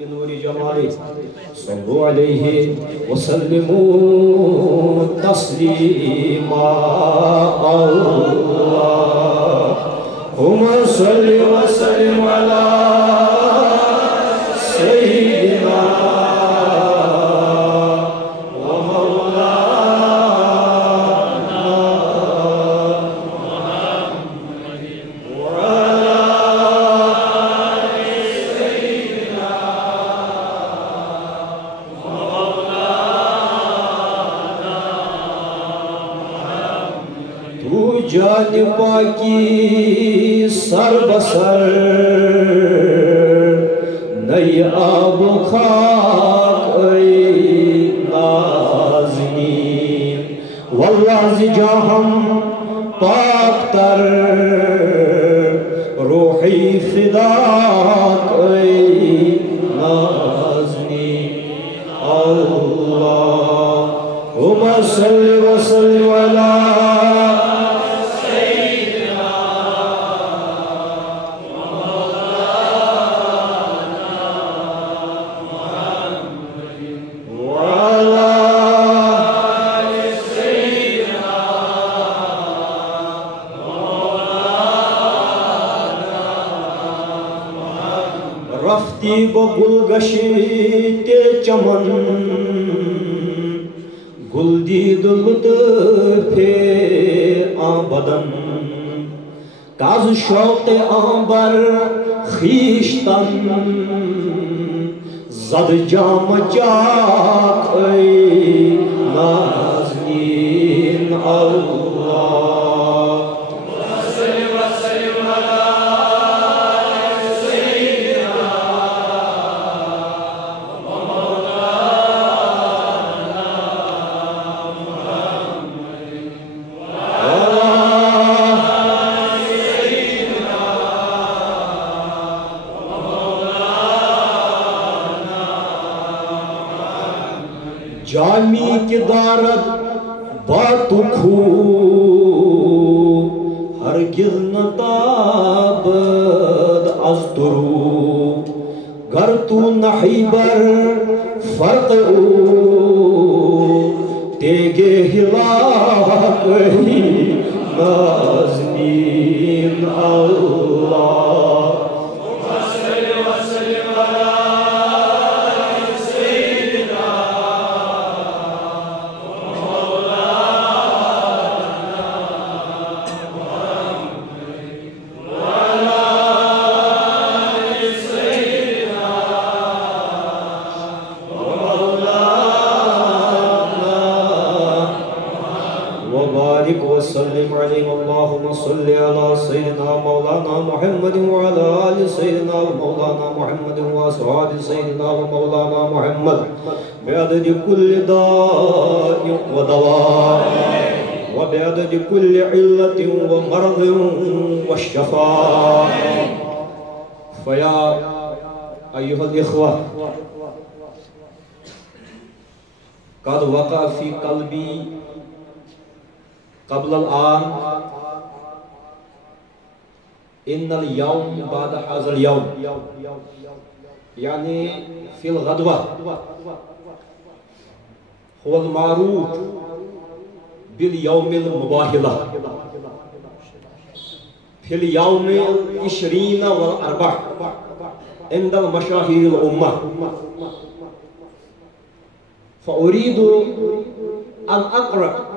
بنور جماله صلوا عليه وسلموا تسليما اللهم صل وسلم على سيدنا جان پاکی سر بسر نئی آب خاک ای نازنین واللہ زجا ہم پاک تر روحی فداک ای نازنین اللہم صلی وسلم علی رفتی با گلگشت چمن گل دید لطف آبدن تاز شوق آنبر خیشتن زد جام چاک ای نازنین اللہ جامی کی دارد باتو کھو ہرگز نتابد از درو گر تو نحیبر فرق او تیگے ہلاک ہی نازنین اللہ وسلم عليه اللهم صل على سيدنا مولانا محمد وعلى آل سيدنا مولانا محمد وأصحاب سيدنا ومولانا محمد بعدد كل داء ودواء وبعدد كل علة ومرض والشفاء فيا أيها الإخوة قد وقع في قلبي قبل الآن إن اليوم بعد هذا اليوم يعني في الغدوة هو المعروف باليوم المباهلة في اليوم 20 والأربع عند المشاهير الأمة فأريد أن أقرأ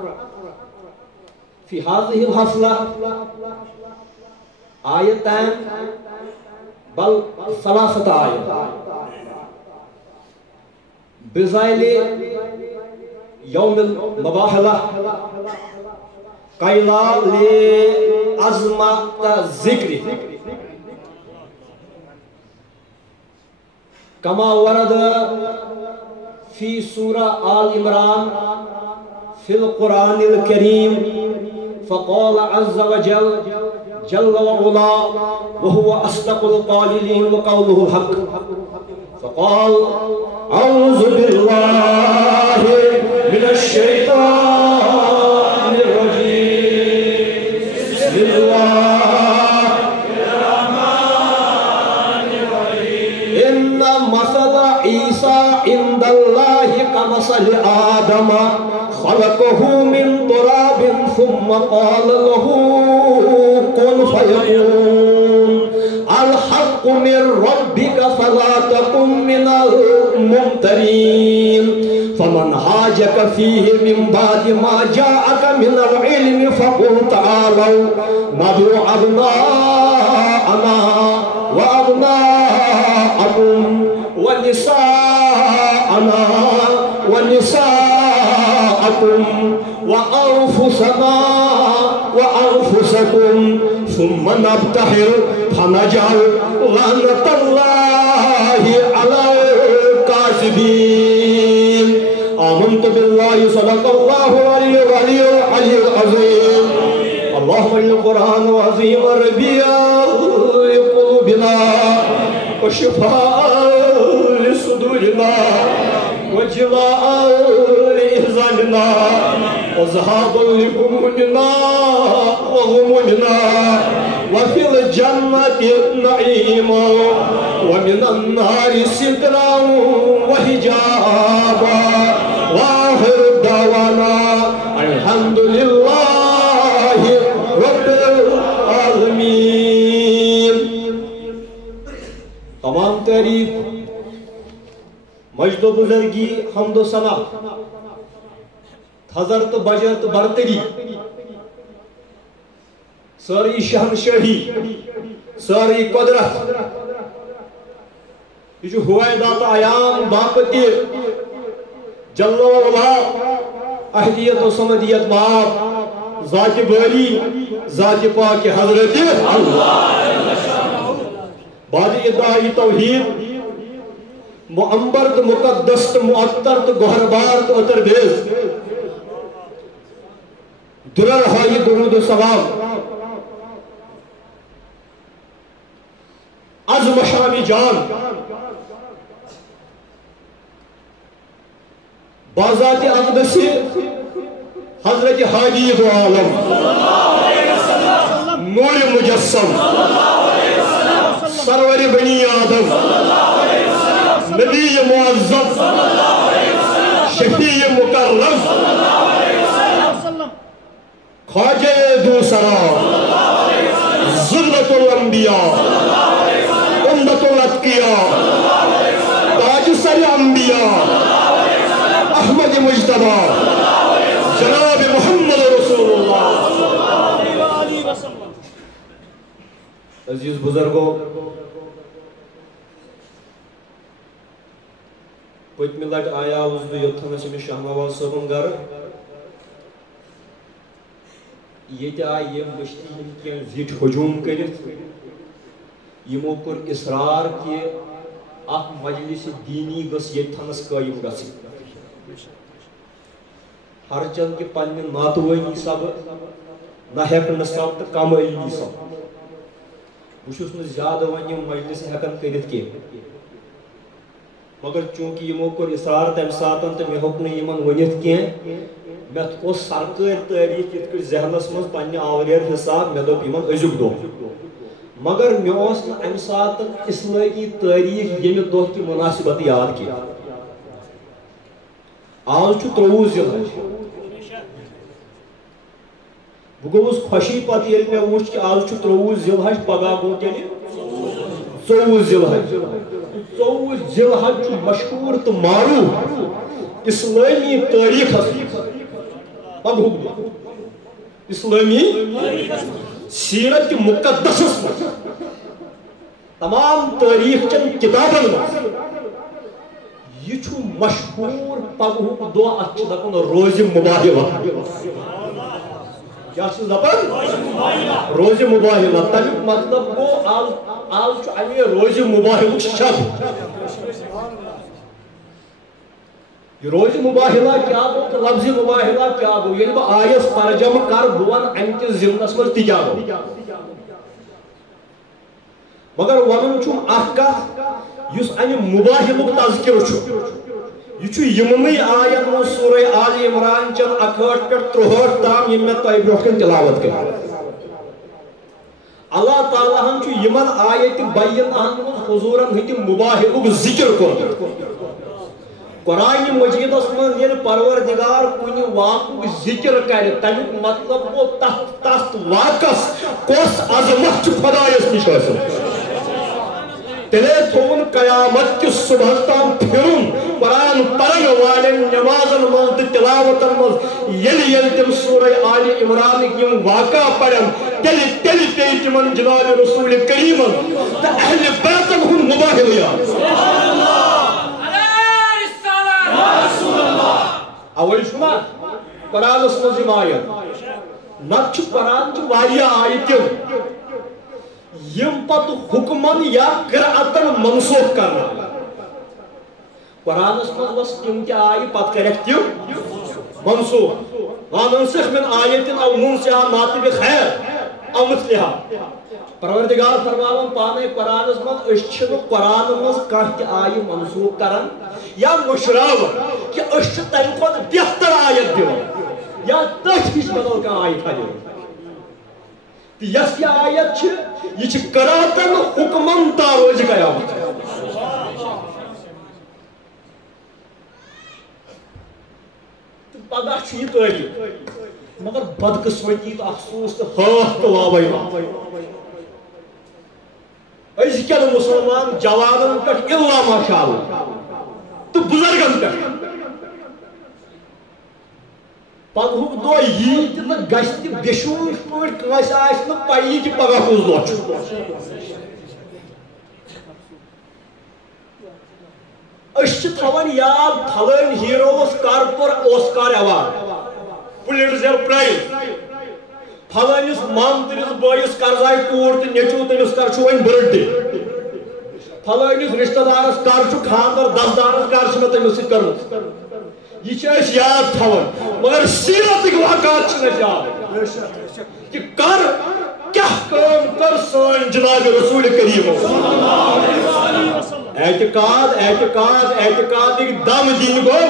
في هذه الحفلة آيتان بل 3 آيات بذيل يوم المباهلة قيل لعظمة الذكر كما ورد في سورة آل عمران في القرآن الكريم فقال عز وجل جل وعلا وهو أصدق القائلين وقوله الحق فقال أعوذ بالله من الشيطان الرجيم بسم الله الرحمن الرحيم إن مثل عيسى عند الله كمثل آدم خلقه من تراب ثم قال له كن فيكون الحق من ربك فلا تكن من الممترين فمن حاجك فيه من بعد ما جاءك من العلم فقل تعالوا ندعو أبناءنا وأبناءكم ونساءنا ونساءكم وأنفسنا وأنفسكم ثم نبتهل فنجعل لعنة الله على الكاذبين آمنت بالله صدق الله العلي العظيم اللهم اجعل القرآن العظيم ربيع قلوبنا وشفاء لصدورنا وجلاء لإحزاننا وذهاب لهمومنا وغمومنا وفي الجنة نعيما ومن النار سترا وحجابا وآخر دعوانا الحمد لله رب العالمين. تمام تعریف مجد و بزرگی حمد و ثنا حضرت بجت برتری ساری شہنشاہی ساری قدرت یہ ہوائدات آیام باپتی جل و علا اہلیت و سمدیت ماب ذات باری ذات پاک حضرت اللہ بعد ادعائی توحید معمبر مقدس معطر گہربار اتر بیز درر ہائی درود و ثواب از مشامی جان بازات اقدسی حضرت حاجی دو عالم نور مجسم سرور بنی آدم نبی معظم شفیع مکرم خواجہ دوسرا ذلت الانبیاء امت الاتقیاء تاج سر انبیاء احمد مجتبی جناب محمد رسول اللہ. عزیز بزرگوں، پتمہ لٹ آیا بہ یوتھنس امس شاہ نواز صٲبُن گرٕ یہ آئی یم بشتی کی زٹ ہجوم کرت یمو کور اصرار کہ اخ مجلس دینی گس یتھنس قائم گژھن ہر چند کہ پنہ ناتوانی سب نہ ہیکن سب تو کم علمی سب بہت نا زیادہ ون مجلس ہیکن کرت کی مگر چونکہ یمو کور اصرار تمہ ساتن تو مے ہیوک نہ یمن ونتھ کینٛہہ مے اوس سرکٲرۍ تٲریٖخ یِتھ کٔٹھۍ ذہنس منٛز پننہِ آوریر حساب مے دوٚپ یمن أزیُک دۄہ مگر مے اوس نہٕ امہِ ساتہٕ اصلٲحی تٲریٖخ ییٚمہِ دۄہ کہِ مُناسبت یاد کینٛہہ. آز چھُ 23 ذی الحج بہٕ گوٚوُس خوشی پتہٕ ییٚلہِ مےٚ وُچھ کہِ آز چھُ 23 ذی الحج پگاہ گوٚو تیٚلہِ 24 ذی الحج. 24 ذی الحج چھُ مشہوٗر تہٕ معروٗف اسلامی تاریخس پگہُک دۄہ اسلامی سیرت مقدس تمام تاریخ چن کتابن یہ مشہور پگہُک دۄہ اتھ دپان روزِ مباہلہ کیا دپان روزِ مباہلہ تمیُک مطلب گوٚو آز چھُ امہِ روزِ مباہلُک شب. یہ روز مباہلہ کیا گو تو لفظ مباہلہ کیا گو یعنی بہ آیس ترجم کر بہ ون ام کس ضمنس مز تہ کیا گو مگر ونن چھم اکھ کتھ یس امہ مباہلک تذکر چھ یہ یمنی آیت من سورہ آل عمران چن 61 پہ 63 تام یم میں تہ برونٛہہ کن تلاوت کر. اللہ تعالیٰ ہن یمن آیت بیناہن من حضورن ہند مباہلک ذکر کورمُت قرآن مجید من یل پروردگار کن واقع ذکر کر تمیک مطلب گو تحت واقعس کس عظمت خدایس نش تیلے تھون قیامت کس صبح تام پھرن قرآن پرن والن نمازن من تلاوتن من یل تم سورہ آل عمران یم واقع پڑھن تیل پی تمن جناب رسول کریم تو اہل بیتن ہن مباہل یاد اولی شما قرآن اس مزیم آیت نت قرآن چھ واریاہ آیتیں یم پت حکمن یا قرأتن منسوخ کرنا قرآن اس مز تم تہ آئی پت کرک تم منسوخ واننسخ من آیت او ننسها نات بخیر او مثلها پروردگار فرماون پانے قرآن اس مز اشچھ قرآن مز کانت آئی منسوخ کرن یا مشراو کہ اشچھ تم خود بہتر آیت دیو یا تچ ہش بدل کا آیت دیو یس یہ آیت یہ قراتن حکمن تاروج قیامت پگہ یہ تعریف مگر بدقسمتی تو افسوس تو ہاتھ تو واوی ازکین مسلمان جوانن پہ الا ماشاء اللہ تو بزرگن پہ پگہ دہ یہ گھس بشوش پہ کنس آس پی کہ پگہ کس دہ تھوان یاد پھلن ہیروس کر پر اوسکار ایوارڈ پُلِٹزر پرائز پھلٲنِس مامترِس بٲیِس کرزاے کوٗر تہٕ نیٚچوٗ تٔمِس کر چھُ وۄنۍ بٔرتھ ڈے پھلٲنِس رِشتہٕ دارس کر چھُ خانٛدر دزدارس کر چھِ مےٚ تٔمِس سۭتۍ کٔرمٕژ یہِ چھِ أسۍ یاد تھاوان مگر سیٖرتٕکۍ واقعات چھِنہٕ اَسہِ یاد کہِ کر کیٛاہ کٲم کٔر سٲنۍ جناب رسول کریٖم اعتقاد اعتقاد اعتقاد دم دین گو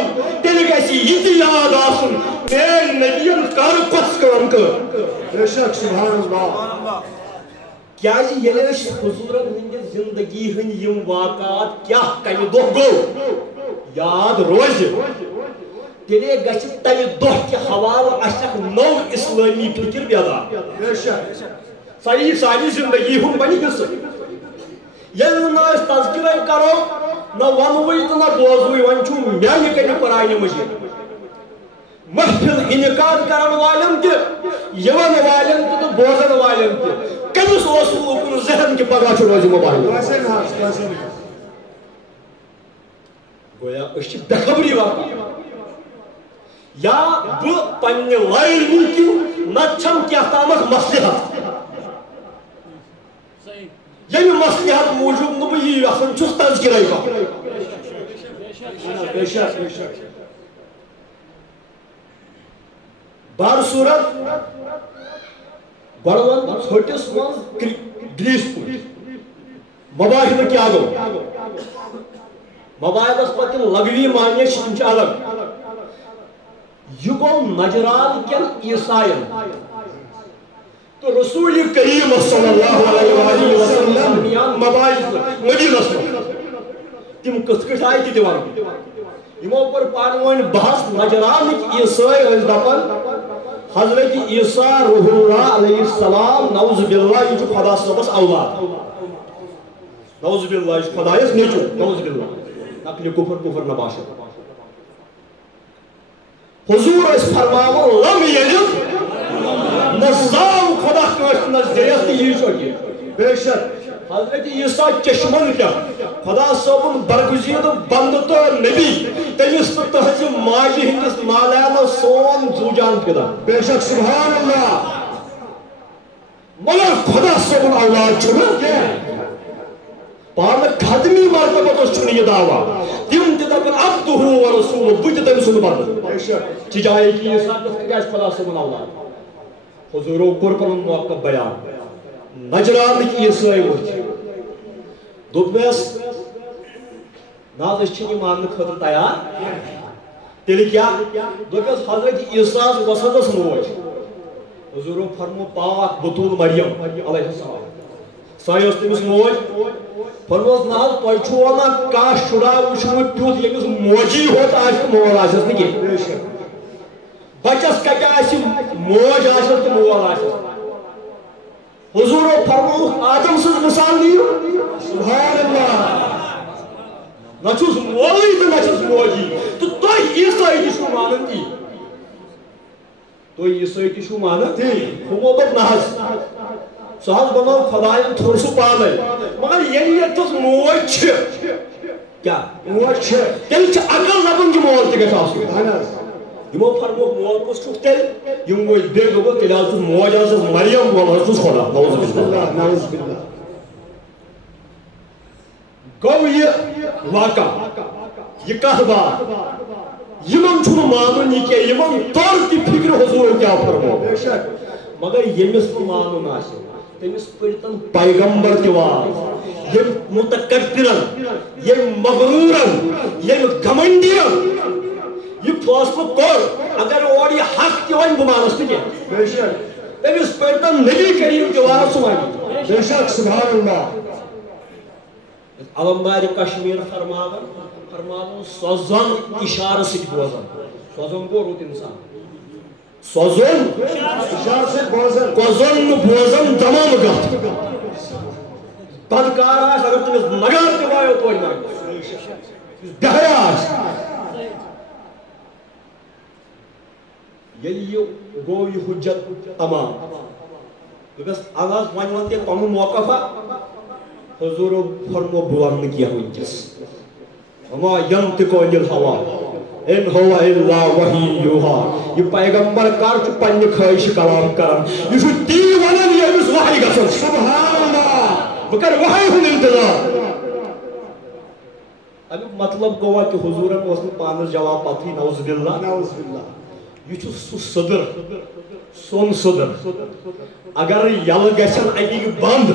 تیل گژھِ یہِ تہِ یاد آسُن میٲنۍ نبیَن کر کۄس کٲم کٔر بے شک سبحان اللہ کیازِ ییٚلہِ أسۍ حضوٗرن ہٕنٛدِ زندگی ہٕنٛدۍ یِم واقعات کیٛاہ کمہِ دۄہ گوٚو یاد روزِ تیٚلے گژھِ تمہِ دۄہ کہِ حوالہٕ اَسہِ اکھ نوٚو اِسلٲمی فِکر بیدار صحیح سانہِ زندگی ہُنٛد بنہِ حِصہٕ ییٚلہِ نہٕ أسۍ تذکِرے کرو نہ ونوٕے تہٕ نہ بوزوٕے وۄنۍ چھُ میانہِ کنہِ قرآنہِ مجیٖد محفل انعقاد کرن والٮ۪ن تہِ یِوان والٮ۪ن تہِ تہٕ بوزن والٮ۪ن تہِ کٔمِس اوس نہٕ اوکُن ذہن کہِ پگاہ چھُ روزِ موبایل گویا أسۍ چھِ بے خبری واقع یا بہٕ پننہِ لایِنہِ کِنۍ نتہٕ چھم کینٛہہ تامتھ مصلحت ییٚمہِ مصلحت موٗجوٗب نہٕ بہٕ یی یژھان چھُس تذکِرے کرُن بار صورت گۄڈٕ وَن ژھٔٹِس منٛز گریٖس پٲٹھۍ مباحثہٕ کیٛاہ گوٚو موبایلس پتہٕ یِم لغوی معنی چھِ تِم چھِ الگ یہِ گوٚو نجران کٮ۪ن عیٖساین تو رسول کریم صلی اللہ علیہ وسلم مدینس منٛز تِم کِتھ کٔٹھۍ آیہِ تہِ دِوان یِمو کوٚر پانہٕ ؤنۍ بحث نجرانٕکۍ عیٖسٲے ٲسۍ دپان حضرت عیسیٰ روح اللہ علیہ السلام نعوذ باللہ یہ چھُ خدا صٲبس اولاد نعوذ باللہ یہ چھُ خدایس نیٚچوٗ نعوذ باللہ نقلہِ کُفر نہ باشد حضور ٲسۍ فرماوان لم یلد نہ زاو خدا کٲنٛسہِ نزدیٖک تہٕ یی چھُ بے شک حضرت عیسیٰ چشمن کیا خدا صٲبُن برگزیدٕ بندٕ تہٕ نبی تٔمِس تہٕ تٕہٕنٛزِ ماجہِ ہٕنٛدِس مالینس سون زوٗ جان فِدا بے شک سبحان اللہ مگر خدا صٲبُن اولاد چھُنہٕ پانہٕ خدمی مرتبتس چھُنہٕ یہِ دعوا تِم تہِ دپن عبدُہ و رسوٗلُہ بہٕ تہِ تٔمۍ سُنٛد بندٕ چھِ چاہے کہِ عیسیٰ کِتھ کٔنۍ آسہِ خدا صٲبُن اولاد حضوٗرو کوٚر پنُن موقع بیان نجرانٕکۍ عیٖسٲے ؤتھۍ دوٚپمَس نہ حظ أسۍ چھِنہٕ یہِ ماننہٕ خٲطرٕ تیار تیٚلہِ کیٛاہ دوٚپمَس حضرت عیٖساہَس کۄس حظ ٲس موج حضوٗرو فرموو پاک بطوٗل مریم علیہ السلام سۄے ٲس تٔمِس موج فرموس ناز توئی چھو ونان کا شُرا وٕچھمُت تیُتھ ییٚمِس موجی ہوت آسہِ تہٕ مول آسٮ۪س نہٕ کینٛہہ بچس کتہِ آسہِ موج آسٮ۪س تہٕ مول آسٮ۪س حضورو فرمووُکھ آدم سٕنٛز مِثال نِیِو سبحان اللہ نہ چھُس مولٕے تہٕ نہ چھَس موجی تہٕ تُہۍ عیٖسٲے تہِ چھُو مانان تی تُہۍ عیٖسٲے تہِ چھُو مانان تی ہُمو دوٚپ نہ حظ سُہ حظ بنوو خۄدایَن تھوٚو سُہ پانے مگر ییٚلہِ ییٚتٮ۪س موج چھِ کیٛاہ موج چھِ تیٚلہِ چھِ عقل لبان کہِ مول تہِ گژھِ آسُن یِمو فرمووُکھ مول کُس چھُکھ تیٚلہِ یِم ؤتھۍ بیٚیہِ دوٚپُکھ تیٚلہِ حظ چھُس موج حظ ٲس مریم مول حظ چھُس خۄدا گوٚو یہِ واقع یہِ کتھ باتھ یِمن چھُنہٕ مانُن یہِ کینٛہہ یِمن تر تہِ فِکرِ حضوٗرو کیٛاہ فرموو مگر ییٚمِس نہٕ مانُن آسہِ تٔمِس پٔرۍتن پیغمبر تہِ واز ییٚمۍ مُتکبِرن ییٚمۍ مغروٗرن ییٚمۍ گھمنڈین یہ فٲصلہٕ کوٚر اگر اور یہِ حق تہِ وَنہِ بہٕ مانس نہٕ کینٛہہ تٔمِس پٔرۍتن نبی کریم تہِ واز سُہ وَنہِ بے شک سبحان اللہ علمدارِ کشمیٖر فرماوان سۄ زن اِشارٕ سۭتۍ بوزان سۄ زن گوٚو رُت اِنسان سۄ زن اِشارٕ سۭتۍ بوزان کۄزن نہٕ بوزان دمام گتھ بدکار آسہِ اگر تٔمِس نگار تہِ وایو توتہِ نہ بہرا آسہِ ییٚلہِ یہِ گوٚو یہِ حُجت تمام دوٚپُس اَز وۄنۍ وَن تیٚلہِ پنُن موقفا حضوٗرو فرموو بہٕ وَنہٕ نہٕ کینٛہہ وٕنکٮ۪س وما ينطق عن الهوى ان هو الا وحي يوحى یہ پیغمبر کر چھُ پننہِ خٲہِشہِ کلام کران یہِ چھُ تی ونان ییٚمِس وحی گژھان سبحان اللہ بہٕ کرٕ وحی ہُنٛد انتظار امیُک مطلب گوٚوا کہِ حضوٗرن اوس نہٕ پانس جواب پتہٕے نعوذ باللہ یہ چھُ سُہ صدر سون صدر اگر یلہٕ گژھن اَمِکۍ بنٛد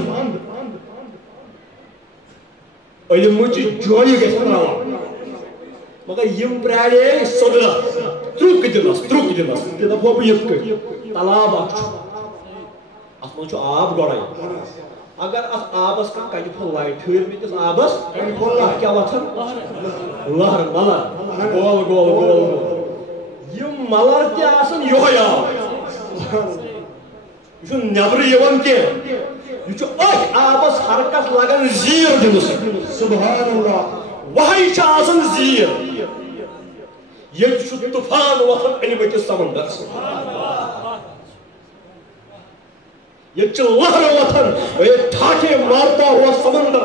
علمٕچہِ جویہِ گژھن رَوان مگر یِم پرٛارے صدرس ترٛک دِنس تہِ دپہو بہٕ یِتھ کٔٹھۍ تلاب اکھ چھُ اتھ منٛز چھُ آب گۄڈے اگر اتھ آبس کانٛہہ کنہِ پھوٚل لاگہِ ٹھٕہرمٕتِس آبس اتھ کیٛاہ وۄتھان لہر ملر گول یِم ملر تہِ آسان یِہوے آب یہِ چھُنہٕ نیبرٕ یِوان کینٛہہ یہ أتھۍ آبس حرکت لگان زیٖر دِنس سبحان اللہ وحی چھِ آسان زیٖر ییٚتہِ چھُ طوفان وۄتھان أنمٕتِس سمندرس ییٚتہِ چھِ لہرٕ وۄتھان ٹھاٹھے مارتا ہوا سمندر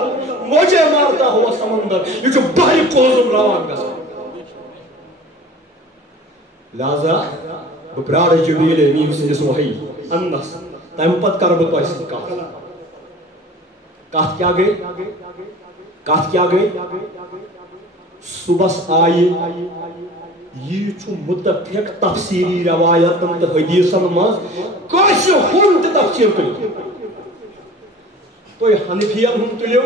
موجے مارتا ہوا سمندر یہ چھُ بحرِ کوزُم روان گژھان لہذا بہٕ پرٛارٕ جبریٖل امیٖن سٕنٛدِس وحی اننس تمہِ پتہٕ کرٕ بہٕ تۄہہِ سۭتۍ کتھ کیٛاہ گٔے صُبحس آیہِ یہِ چھُ مُتفق تفسیٖری روایتن تہٕ حدیثن منٛز کٲنٛسہِ ہُنٛد تہِ تفسیٖر کٔرِو تُہۍ حنفین ہُنٛد تُلِو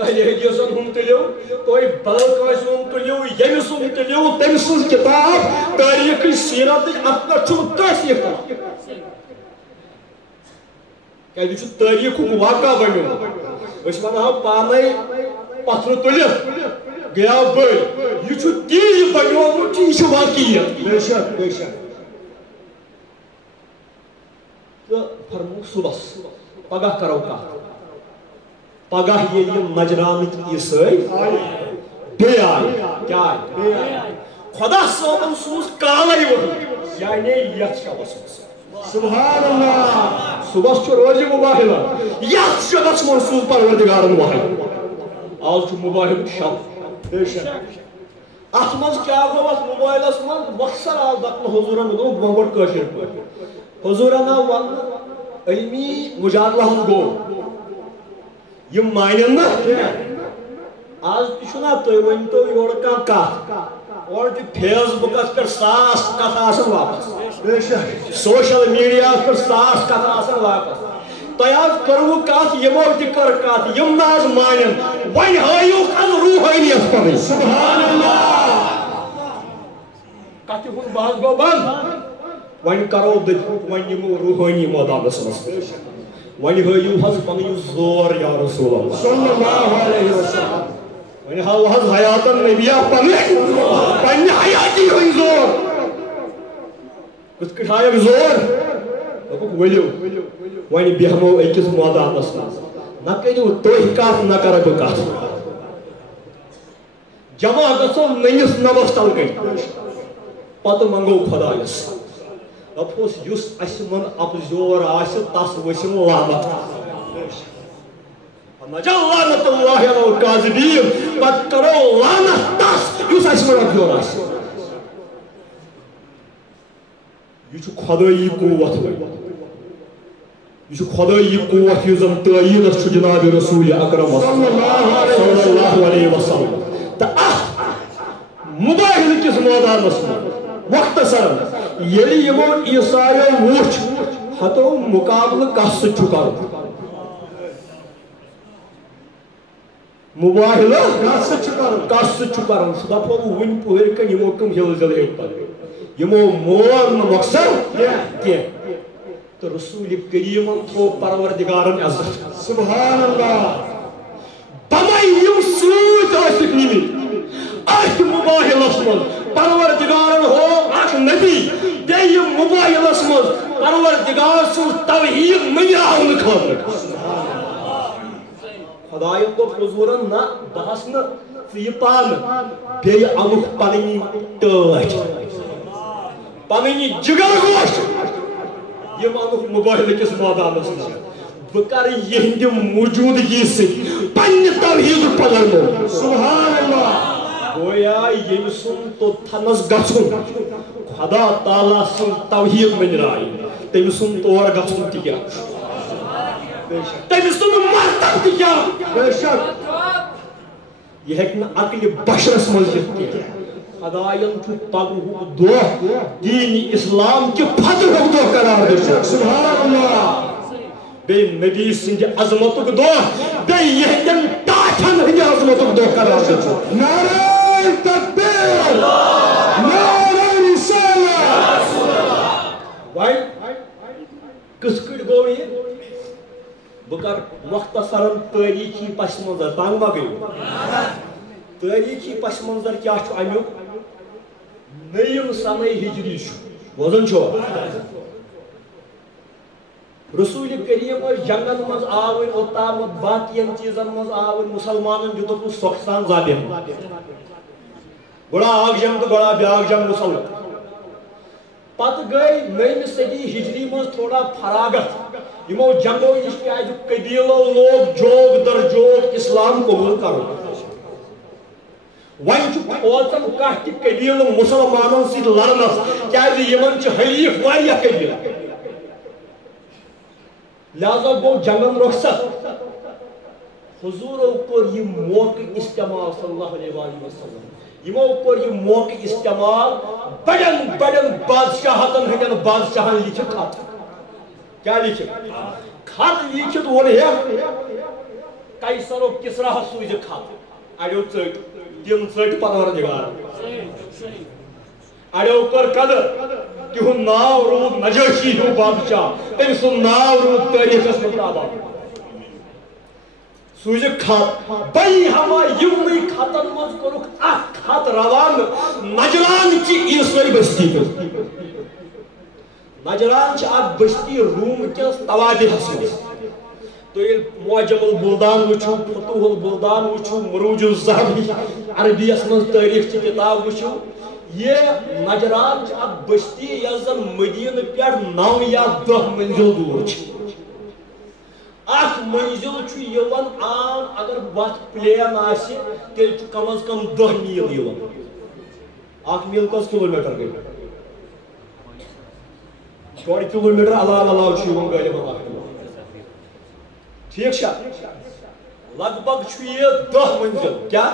اہلِ حدیثن ہُنٛد تُلِو تُہۍ بدل کٲنٛسہِ ہُنٛد تُلِو ییٚمِس ہُنٛد تُلِو تٔمۍ سٕنٛز کِتاب تٲریٖخٕچ سیٖرتٕچ اتھ پٮ۪ٹھ چھُنہٕ کٲنٛسہِ اختلاف کیٛازِ یہِ چھُ تٲریٖخُک واقعہ بنیومُت أسۍ ونہو پانے پتھرٕ تُلِتھ گٔیاو بٔلۍ یہِ چھُ تی بنیومُت یہِ چھُ واقعیت تہٕ فرمووُکھ صُبحس پگاہ کرو کتھ پگاہ ییٚلہِ یِم نجرانٕکۍ عیٖسٲے بیٚیہِ آیہِ کیٛاہ آیہِ خۄدا صٲبن سوٗز کالے وۄتھمُت یعنی یتھ شبس منٛز سبحان اللہ صبحس چھُ روزِ مُباہِلہ یتھ شبس منٛز سوٗز پروردگارن وحی آز چھُ مُباہِل شب اتھ منٛز کیٛاہ گوٚو اتھ موبایلس منٛز مۄخصر آو دپنہٕ حضوٗرن دوٚپ وۄنۍ گۄڈٕ کٲشِر پٲٹھۍ حضوٗرن آو وننہٕ علمی مجادلہن گوٚو یِم مانن نہٕ آز تہِ چھُنا تُہۍ ؤنۍتو یورٕ کانٛہہ کتھ اورٕ چھُ فیس بُکس پٮ۪ٹھ 1000 کتھ آسان واپس سوشل میڈیاہس پٮ۪ٹھ 1000 کتھ آسان واپس تۄہہِ حظ کٔروٕ کتھ یِمو تہِ کٔر کتھ یِم نہٕ حظ مانن وۄنۍ ہٲیِوکھ حظ روحٲنیت پنٕنۍ سبحان اللہ کتھِ ہُنٛد بحث گوٚو بنٛد وۄنۍ کرو وۄنۍ یِمو روحٲنی مٲدانس منٛز ون ہٲیِو حظ پنٕنۍ زور یا رسول اللہ صلی اللہ علیہ وسلم ون ہاو حظ حیاتن نبیہ پننہِ حیاتی ہٕنٛدۍ زور کِتھ کٔٹھۍ ہایکھ زور دوٚپُکھ ؤلِو وۄنۍ بیٚہمو أکِس مٲدانس منٛز نہ کٔرِو تُہۍ کتھ نہ کرٕ بہٕ کتھ جمع گژھو نٔنِس نبس تل کٔنۍ پتہٕ منگو خۄدایس دپہوس یُس اسہِ من ابزور آسہِ تس ؤسِم لعنت نجل لعنت اللہ علی الکاذبین پتہٕ کرو لعنت تس یُس اسہِ من ابزور آسہِ یہ چھُ خۄدٲیی قوت یہ چھُ خۄدٲیی قوت یُس زن تٲییٖدس چھُ جناب رسول اکرم صلی اللہ علیہ وسلم تہٕ اتھ مباہلہٕ کِس مٲدانس منٛز مختصراً ییٚلہِ یِمو عیٖسایو وُچھ ہتو مُقابلہٕ کتھ سۭتۍ چھُ کرُن مباہلہٕ کتھ سۭتۍ چھُ کرُن سُہ دپہو بہٕ وُنہِ پٔہرۍ کٔنۍ یِمو کٕم ہِل زِل ہیٚکۍ پتہٕ یِمو مول نہٕ مۄخصر کینٛہہ تہٕ رسول کریٖمن تھوٚو پروردگارن عزت سبحان اللہ تمے یِم سۭتۍ ٲسِکھ نِمٕتۍ أتھۍ مُباہلس منٛز پروردگارن ہوو اکھ نبی بیٚیہِ مُباہلس منٛز پروردگار سُنٛد توحیٖد مٔنیاونہٕ خٲطرٕ خۄداین دوٚپ حضوٗرن نہ بہٕ ہس نہٕ ژٕ یہِ پانہٕ بیٚیہِ اَنُکھ پنٕنی ٹٲٹھۍ پنٕنی جگر گوش یِم اَنُکھ مُباہلہٕ کِس مٲدانس منٛز بہٕ کرٕ یِہنٛدِ موجوٗدگی سۭتۍ پننہِ توحیٖدُک پگڑمو سبحان اللہ گویا ییٚمہِ سُنٛد توٚتھنس گژھُن خدا تعالیٰ سُنٛد توحیٖد مٔنٛزرایہِ تٔمۍ سُنٛد تور گژھُن تہِ کیٛاہ تٔمۍ سُنٛد مرتب تہِ کیٛاہ بے شک یہِ ہیٚکہِ نہٕ عقلہِ بشرس منٛز یِتھ کیٚنٛہہ خداین چھُ پگہُک دۄہ دیٖنِ اسلام کہِ فتحُک دۄہ قرار دِژمُت سبحان اللہ بیٚیہِ نبی سٕنٛدِ عظمتُک دۄہ بیٚیہِ یِہنٛدٮ۪ن ٹاٹھن ہٕنٛدِ عظمتُک دۄہ قرار دِژمُت نعرہ تکبیر نعرہ رسالت وۄنۍ کِتھ کٔٹھۍ گوٚو یہِ بہٕ کرٕ مختصرن تٲریٖخی پس منظر تنگ ما گٔیِو تٲریٖخی پس منظر کیٛاہ چھُ امیُک نٔیِم سنَے ہجری چھُ بوزان چھُوا رسول کریم ٲسۍ جنگن منٛز آوٕنۍ اوٚتامتھ باقین چیٖزن منٛز آوٕنۍ مُسلمانن دِتُکھ نہٕ سۄکھسان زابین گۄڈٕ اکھ جنگ تہٕ گۄڈٕ بیٛاکھ جنگ مُسلمان پتہٕ گٔے نٔیمہِ صدی ہجری منٛز تھوڑا فراغت یِمو جنگو نِش کیٛازِ قبیٖلو لوگ جوگ در جوگ اسلام قبوٗل کرُن وۄنۍ چھُ اوتن کانٛہہ تہِ قبیٖلہٕ مُسلمانن سۭتۍ لڑنس کیٛازِ یِمن چھِ حریٖف واریاہ قبیٖلہٕ لہذا گوٚو جنگن رخصت حضوٗرو کوٚر یہِ موقعہٕ استعمال صلی اللہ علیہ وسلم یِمو کوٚر یہِ موقعہٕ استعمال بڑٮ۪ن بڑٮ۪ن بادشاہتن ہٕنٛدٮ۪ن بادشاہن لیٖکھِتھ خط کیٛاہ لیٖکھِتھ خط لیٖکھِتھ ووٚنہیکھ قیصرو کِسراہس سوٗزِکھ خط اڑیو ژٔٹۍ تِم ژٔٹۍ پروردگارن اڑیو کٔر قدر تِہُنٛد ناو روٗد نجاشی ہیوٗ بادشاہ تٔمۍ سُنٛد ناو روٗد تٲریٖخس منٛز آباد سوٗزِکھ خط بیٚیہِ ہما یِمنٕے خطن منٛز کوٚرُکھ اکھ خط روانہٕ نجران چہِ عیٖسٲے بستی پٮ۪ٹھ نجران چھِ اکھ بستی روم کِس توادِہس منٛز تُہۍ ییٚلہِ معجم البلدان وٕچھِو فتوح البلدان وٕچھِو مروج الذہبی عربیَس منٛز تٲریٖخ چہِ کِتاب وٕچھِو یہ نجران چھِ اکھ بستی یۄس زن مدیٖنہٕ پٮ۪ٹھ 9 یا 10 منزل دوٗر چھِ اکھ منزل چھُ یِوان عام اگر وتھ پلین آسہِ تیٚلہِ چھُ کم از کم 10 میٖل یِوان اکھ میٖل کٔژ کِلوٗمیٖٹر گٔے 4 کِلوٗمیٖٹر علاوٕ چھُ یِوان غٲلبن اکھ ٹھیٖک چھا لگ بگ چھُ یہِ 10 منزل کیٛاہ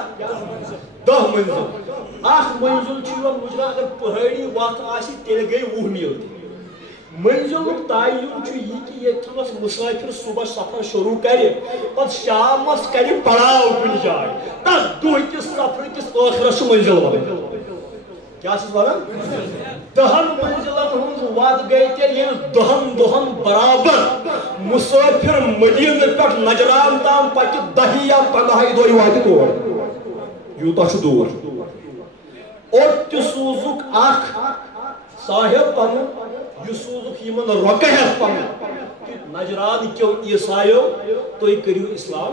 10 منزل اکھ منزل چھُ یِوان وٕچھنہٕ اگر پہٲڑی وتھ آسہِ تیٚلہِ گٔے 20 میٖل تہِ منزلُک تعیُن چھُ یہِ کہِ ییٚتھَنس مُسافِر صُبحس سفر شروٗع کرِ پتہٕ شامس کرِ پڑاو کُنہِ جایہِ تتھ دۄہ کِس سفرٕ کِس ٲخرس چھُ منزل ونان کیٛاہ چھِس ونان دہن منزلن ہند وعد گئی تیل یہ دہن دہن برابر مسافر مدینہ پہ نجران تام پتہ 10 یا 15 دہی واتہ تور یوتہ دور اور تہ سوزک اخ صاحب پن یہ سوزک یمن روکہ ہے پن نجران کیو عیسائیو تُہۍ کٔرِو اسلام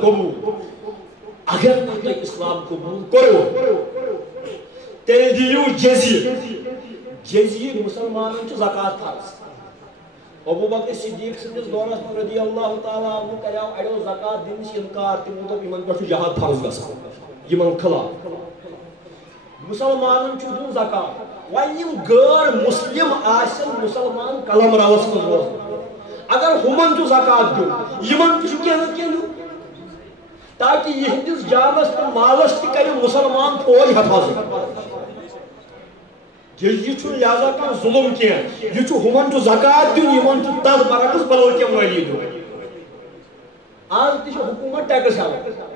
قبول اگر تُہۍ اسلام قبول کرو تیل دیو جزیہ مسلمانن چھ زکات فرض ابو بکر صدیق سندس دورس رضی اللہ تعالیٰ عنہ کریو اڑیو زکات دنس انکار تمو دوپ یمن پہ جہاد فرض گژھان یمن خلاف مسلمانن چھ دین زکات وۄنۍ یم غیر مسلم آسن مسلمان قلم راوس مز روزان اگر ہمن چھ زکات دیون یمن تہ چھ کینٛہہ دیون تاکہ یہندس جانس تو مالس تہ کرِ مسلمان فوج حفاظت یہ چھ لہذا کان ظلم کینٛہہ یہ چھ ہمن چھ زکات دیون یمن چھ تس برعکس بدل کینٛہہ مٲلی دیون آز تہ چھ حکومت ٹیکس ہیوان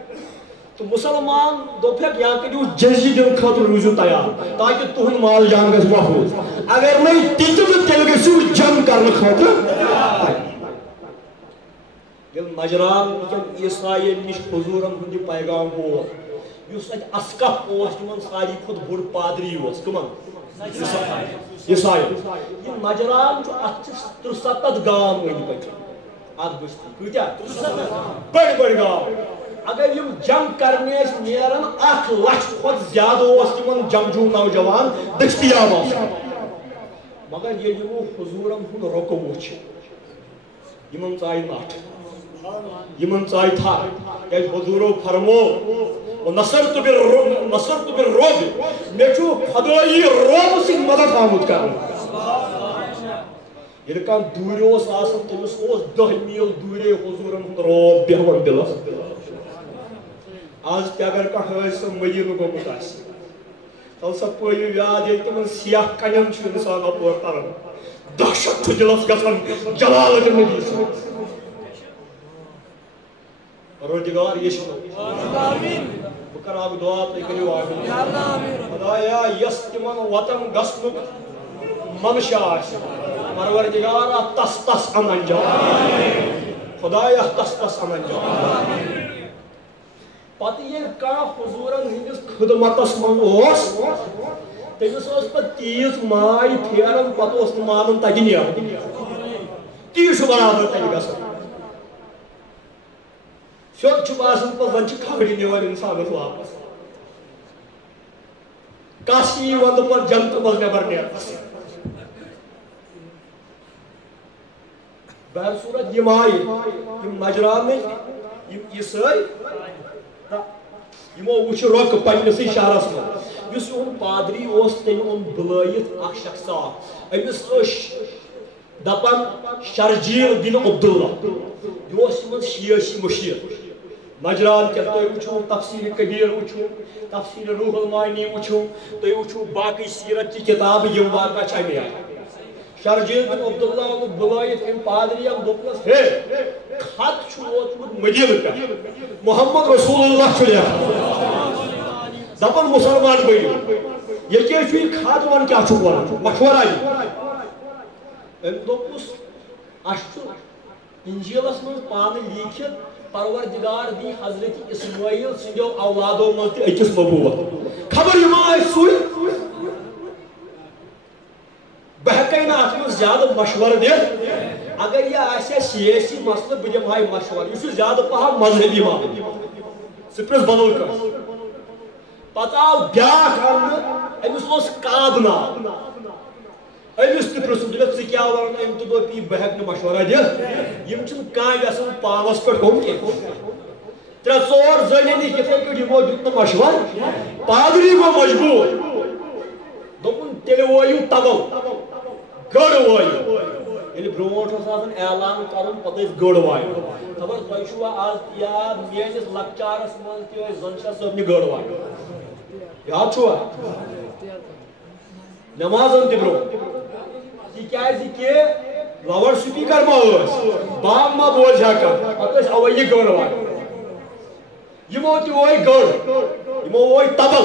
تو مسلمان دوپھک یا کریو جزیہ دن خاطر روزو تیار تاکہ تہند مال جان گژھِ محفوظ اگر نہیں تیل گژھو جنگ کرنے خاطر یل نجران عیسائین نش حضورن ہند پیغام ووت اس اسقف تمن ساری کھت بوڑ پادری کمن عیسائی یہ نجران ات 73 گام أندۍ پٔکۍ اتھ بستی کۭتیاہ بڑ گام اگر یم جنگ کرنے نیرن 1 لچھ کھت زیادہ تمن جنگجو نوجوان دستیاب مگر ییٚلہِ یمو حضورن ہند رۄخ وٕچھ یمن ژایہِ نٹھ یمن ژایہِ تھر کیازِ حضورو فرمو نصرت بالرعب مے چھُ خدٲیی رعب سۭتۍ مدد آمُت کرنہٕ ییٚلہِ کانٛہہ دوٗرِ اوس آسان تٔمِس اوس 10 میٖل دوٗرے حضورن ہُنٛد رعب بیہوان دِلس آز تہِ اگر کانٛہہ حٲدثہٕ مدیٖنہٕ گوٚمُت آسہِ تل سا پٲیِو یاد ییٚلہِ تِمن سیاہ کنٮ۪ن چھُ اِنسان اپور تران دہشت چھُ دِلس گژھان جلالت نبی سۭتۍ روزگار یشنو بہٕ کرٕ اکھ دعا تُہۍ کٔرِو آمیٖن خدایا یس تِمن وطن گژھنُک منشا آسہِ پروردگارا تس ان انجام خدایا تس ان انجام پتہ ییٚلہِ کانٛہہ حضورن ہٕنٛدِس خدمتس منٛز اوس تٔمِس اوس پتہٕ تیٖژ ماے پھیران پتہٕ اوس نہٕ مانان تتہِ نیرُن تی چھُ برابر تتہِ گژھان سیوٚد چھُ باسان پتہٕ زن چھِ کھبرِ نِوان انسانس واپس کس یی ونٛدٕ پتہٕ جنتہٕ منٛز نٮ۪بر نیرنس بہر صورت یم آیہِ یم نجرانٕکۍ یم عیسٲے یمو وٕچھ رۄخ پننسٕے شہرس منٛز یُس یِہُنٛد پادری اوس تٔمۍ اوٚن بُلٲیِتھ اکھ شخصا أمِس ٲسۍ دپان شرجیل بن عبداللہ یہِ اوس یِمن سیٲسی مُشیر نجران کیٛاہ تُہۍ وٕچھو تفسیٖر کبیٖر وٕچھو تفسیٖر روح المعانی وٕچھو تُہۍ وٕچھو باقٕے سیرت چہِ کِتابہٕ یِم واقعہ چھِ اَمہِ آیہِ شرجیل بن عبداللہ اوٚنُکھ بُلٲیِتھ أمۍ پادرِین دوٚپنس ہے خط چھُ ووتمُت مدیٖنہٕ پٮ۪ٹھ محمد رسول اللہ چھُ لیکھان دپان مسلمان بٔنِو یہِ کیٛاہ چھُ یہِ خط وۄنۍ کیٛاہ چھُکھ ونان مشورہ یہِ أمۍ دوٚپُس اَسہِ چھُ انجیلس منٛز پانہٕ لیٖکھِتھ پروردگار دی حضرت اسماعیل سٕنٛدیو اولادو منٛز تہِ أکِس نبوت خبر یہِ ما آسہِ سُے بہٕ ہٮ۪کَے نہٕ اَتھ منٛز زیادٕ مشورٕ دِتھ اگر یہِ آسہِ ہا سیٲسی مسلہٕ بہٕ دِمہٕ ہا یہِ مشورٕ یہِ چھُ زیادٕ پہم مذہبی معاملہٕ ژٕ پرٛژھ بدل کٲنٛسہِ پتہٕ آو بیٛاکھ اَننہٕ أمِس اوس کاب ناو أمِس تہِ پرٛژھُن دوٚپُکھ ژٕ کیٛاہ وَنان أمۍ تہِ دوٚپ یی بہٕ ہٮ۪کہٕ نہٕ مشورہ دِتھ یِم چھِنہٕ کانٛہہ یژھان پانس پٮ۪ٹھ کُن کینٛہہ 3-4 زٔنٮ۪ن نِش یِتھَے پٲٹھۍ یِمو دیُت نہٕ مشورٕ پادری گوٚو مجبوٗر دوٚپُن تیٚلہِ وٲیِو تبل گٔڑ وٲیِو ییٚلہِ برٛونٛٹھ اوس آسان اعلان کرُن پتہٕ ٲسۍ گٔڑ وایان خبر تۄہہِ چھُوا آز یاد میٲنِس لۄکچارس منٛز تہِ ٲسۍ زَنشاہ صٲبنہِ گٔڑ وایان یاد چھُوا نمازن تہِ برٛونٛہہ تِکیٛازِ کہِ لاوُڈ سپیٖکر ما ٲسۍ بام ما بوزِ ہا کانٛہہ پتہٕ ٲسۍ اَوَے یہِ گٔڑ وایان یِمو تہِ وٲے گٔڑ یِمو وٲے تبل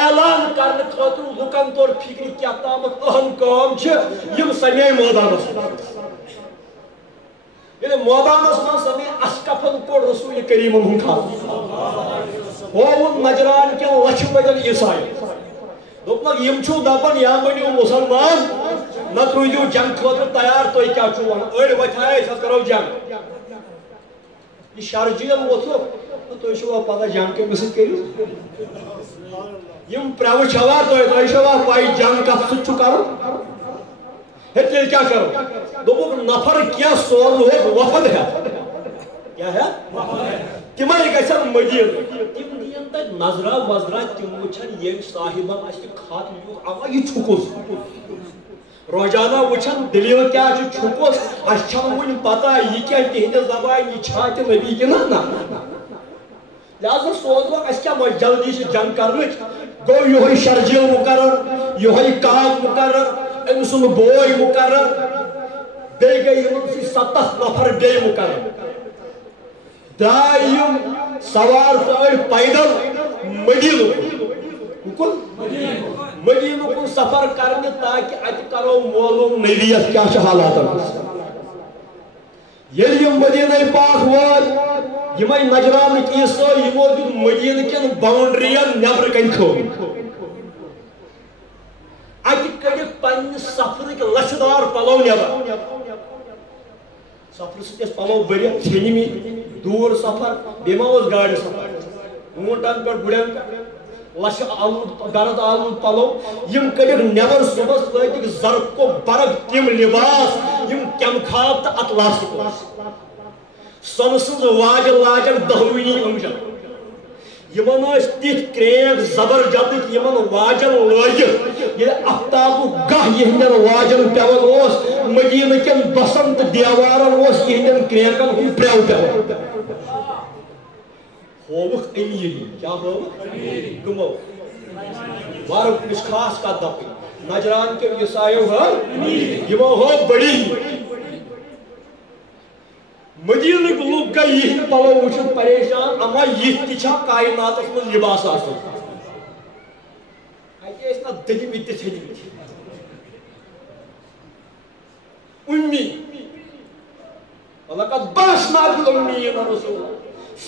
اعلان کرنے خاطر لکن طور فکر کیا تامت اہم کام یم سمے مٲدانس یعنی مٲدانس من سمے اسکفن کوٚڑ رسول کریمن ہُنٛد خط ہووُن نجران کٮ۪ن لچھِ بٔدٮ۪ن عیساین دوٚپنکھ یم چھُو دپان یا بٔنِو مُسلمان نتہٕ روٗزِو جنگ خٲطرٕ تیار تُہۍ کیٛاہ چھُو ونان أڑۍ وۄتھاے أسۍ حظ کرو جنگ یہ شرجیل ووٚتھُکھ تہٕ تُہۍ چھُوا پتہ جنگ کٔمِس سۭتۍ کٔرِو یم پرٛٮ۪وٕ چھوا تۄہہِ چھوا پاے جنگ کتھ سۭتۍ چھُ کرُن ہے تیٚلہِ کیٛاہ کرو دوٚپُکھ نفر کینٛہہ سوزہوکھ وفد ہٮ۪تھ کیٛاہ ہٮ۪تھ تِمے گژھن مدیٖنہٕ تِم دِیَن تتہِ نظرا وظرا تِم وٕچھن ییٚمۍ صاحبن اَسہِ خط لیوٗکھ اوا یہِ چھُ کُس روزانہ وٕچھن دٔلیٖل کیٛاہ چھُ چھُکُس اَسہِ چھنہٕ وٕنہِ پتہ یہِ کیٛاہ تِہنٛدِ زبانہِ یہِ چھا تہِ نبی کِنہٕ نہ لہذا سوزوکھ اَسہِ کیٛاہ وۄنۍ جلدی چھِ جنگ کرنٕچ گوٚو یِہوے شرجیل مُقرر یِہوے کاک مُقرر أمۍ سُنٛد بوے مُقرر بیٚیہِ گٔے یِمن سۭتۍ 70 نفر بیٚیہِ مُقرر درٛاے یِم سوار تہٕ أڑۍ پیدل مدیٖنہٕ کُن مدیٖنہٕ کُن سفر کرنہِ تاکہِ اَتہِ کرو معلوٗم نبیَس کیٛاہ چھِ حالاتن ییٚلہِ یِم مدیٖنَے پاک وٲتۍ یِمے نجرانٕکۍ عیٖسٲے یِمو دیُت مدیٖنہٕ کٮ۪ن باونڈرین نیبرٕ کنہِ کھوٚر اَتہِ کٔڑِکھ پننہِ سفرٕکۍ لچھِ دار پلو نیبر سفرٕ سۭتۍ ٲسۍ پلو بٔرِتھ ژھیٚنمٕتۍ دوٗر سفر بیٚیہِ ما اوس گاڑِ سفر اوٗنٹن پٮ۪ٹھ گُرٮ۪ن پٮ۪ٹھ لچھِ آلوٗد گرد آلوٗد پلو یم کٔڑِکھ نیبر صبحس لٲگِکھ زرقو برق تِم لباس یم کیٚمہٕ خاب تہٕ اطلاسٕکۍ ٲسۍ سۄنہٕ سٕنٛز واجہِ لاجکھ 10 أنٛگجن یمن ٲسۍ تِتھۍ کرٛیک زبرجدٕکۍ یمن واجن لٲگِتھ ییٚلہِ افتابُک گاہ یِہنٛدٮ۪ن واجن پٮ۪وان اوس مدیٖنہٕ کٮ۪ن بسن تہٕ دیوارن اوس یِہنٛدٮ۪ن کرٛیکن ہُنٛد پرٛٮ۪و پٮ۪وان ہووُکھ أمیٖری کیٛاہ ہووُکھ کٕمو وارٕ کُنِچ خاص کتھ دپٕنۍ نجران کٮ۪و عیسایو ہٲو یِمو ہٲو بٔڑی مدیٖنٕکۍ لُکھ گٔے یِہنٛدۍ پلو وٕچھِتھ پریشان اما یِتھ تہِ چھا کایناتس منٛز لباس آسان اَتہِ ٲسۍ نہ دٔدمٕتۍ تہِ ژھیٚنمٕتۍ اُمی لقد باسنا فی الأمیٖن رسول